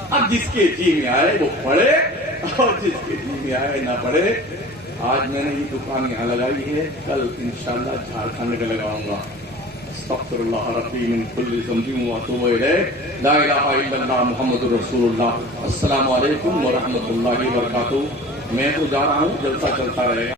اب جس کے جی میں آئے وہ پڑھے اور جس کے جی میں آئے نہ پڑھے. آج میں نے یہ دکان یہاں لگائی ہے, کل انشاءاللہ جھارکھنڈ کا لگاؤں گا. استغفر اللہ ربی من کل ذنب واتوب الیہ. لا الہ الا اللہ محمد رسول اللہ. السلام علیکم ورحمۃ اللہ وبرکاتہ. میں تو جا رہا ہوں, جلسہ چلتا رہے گا.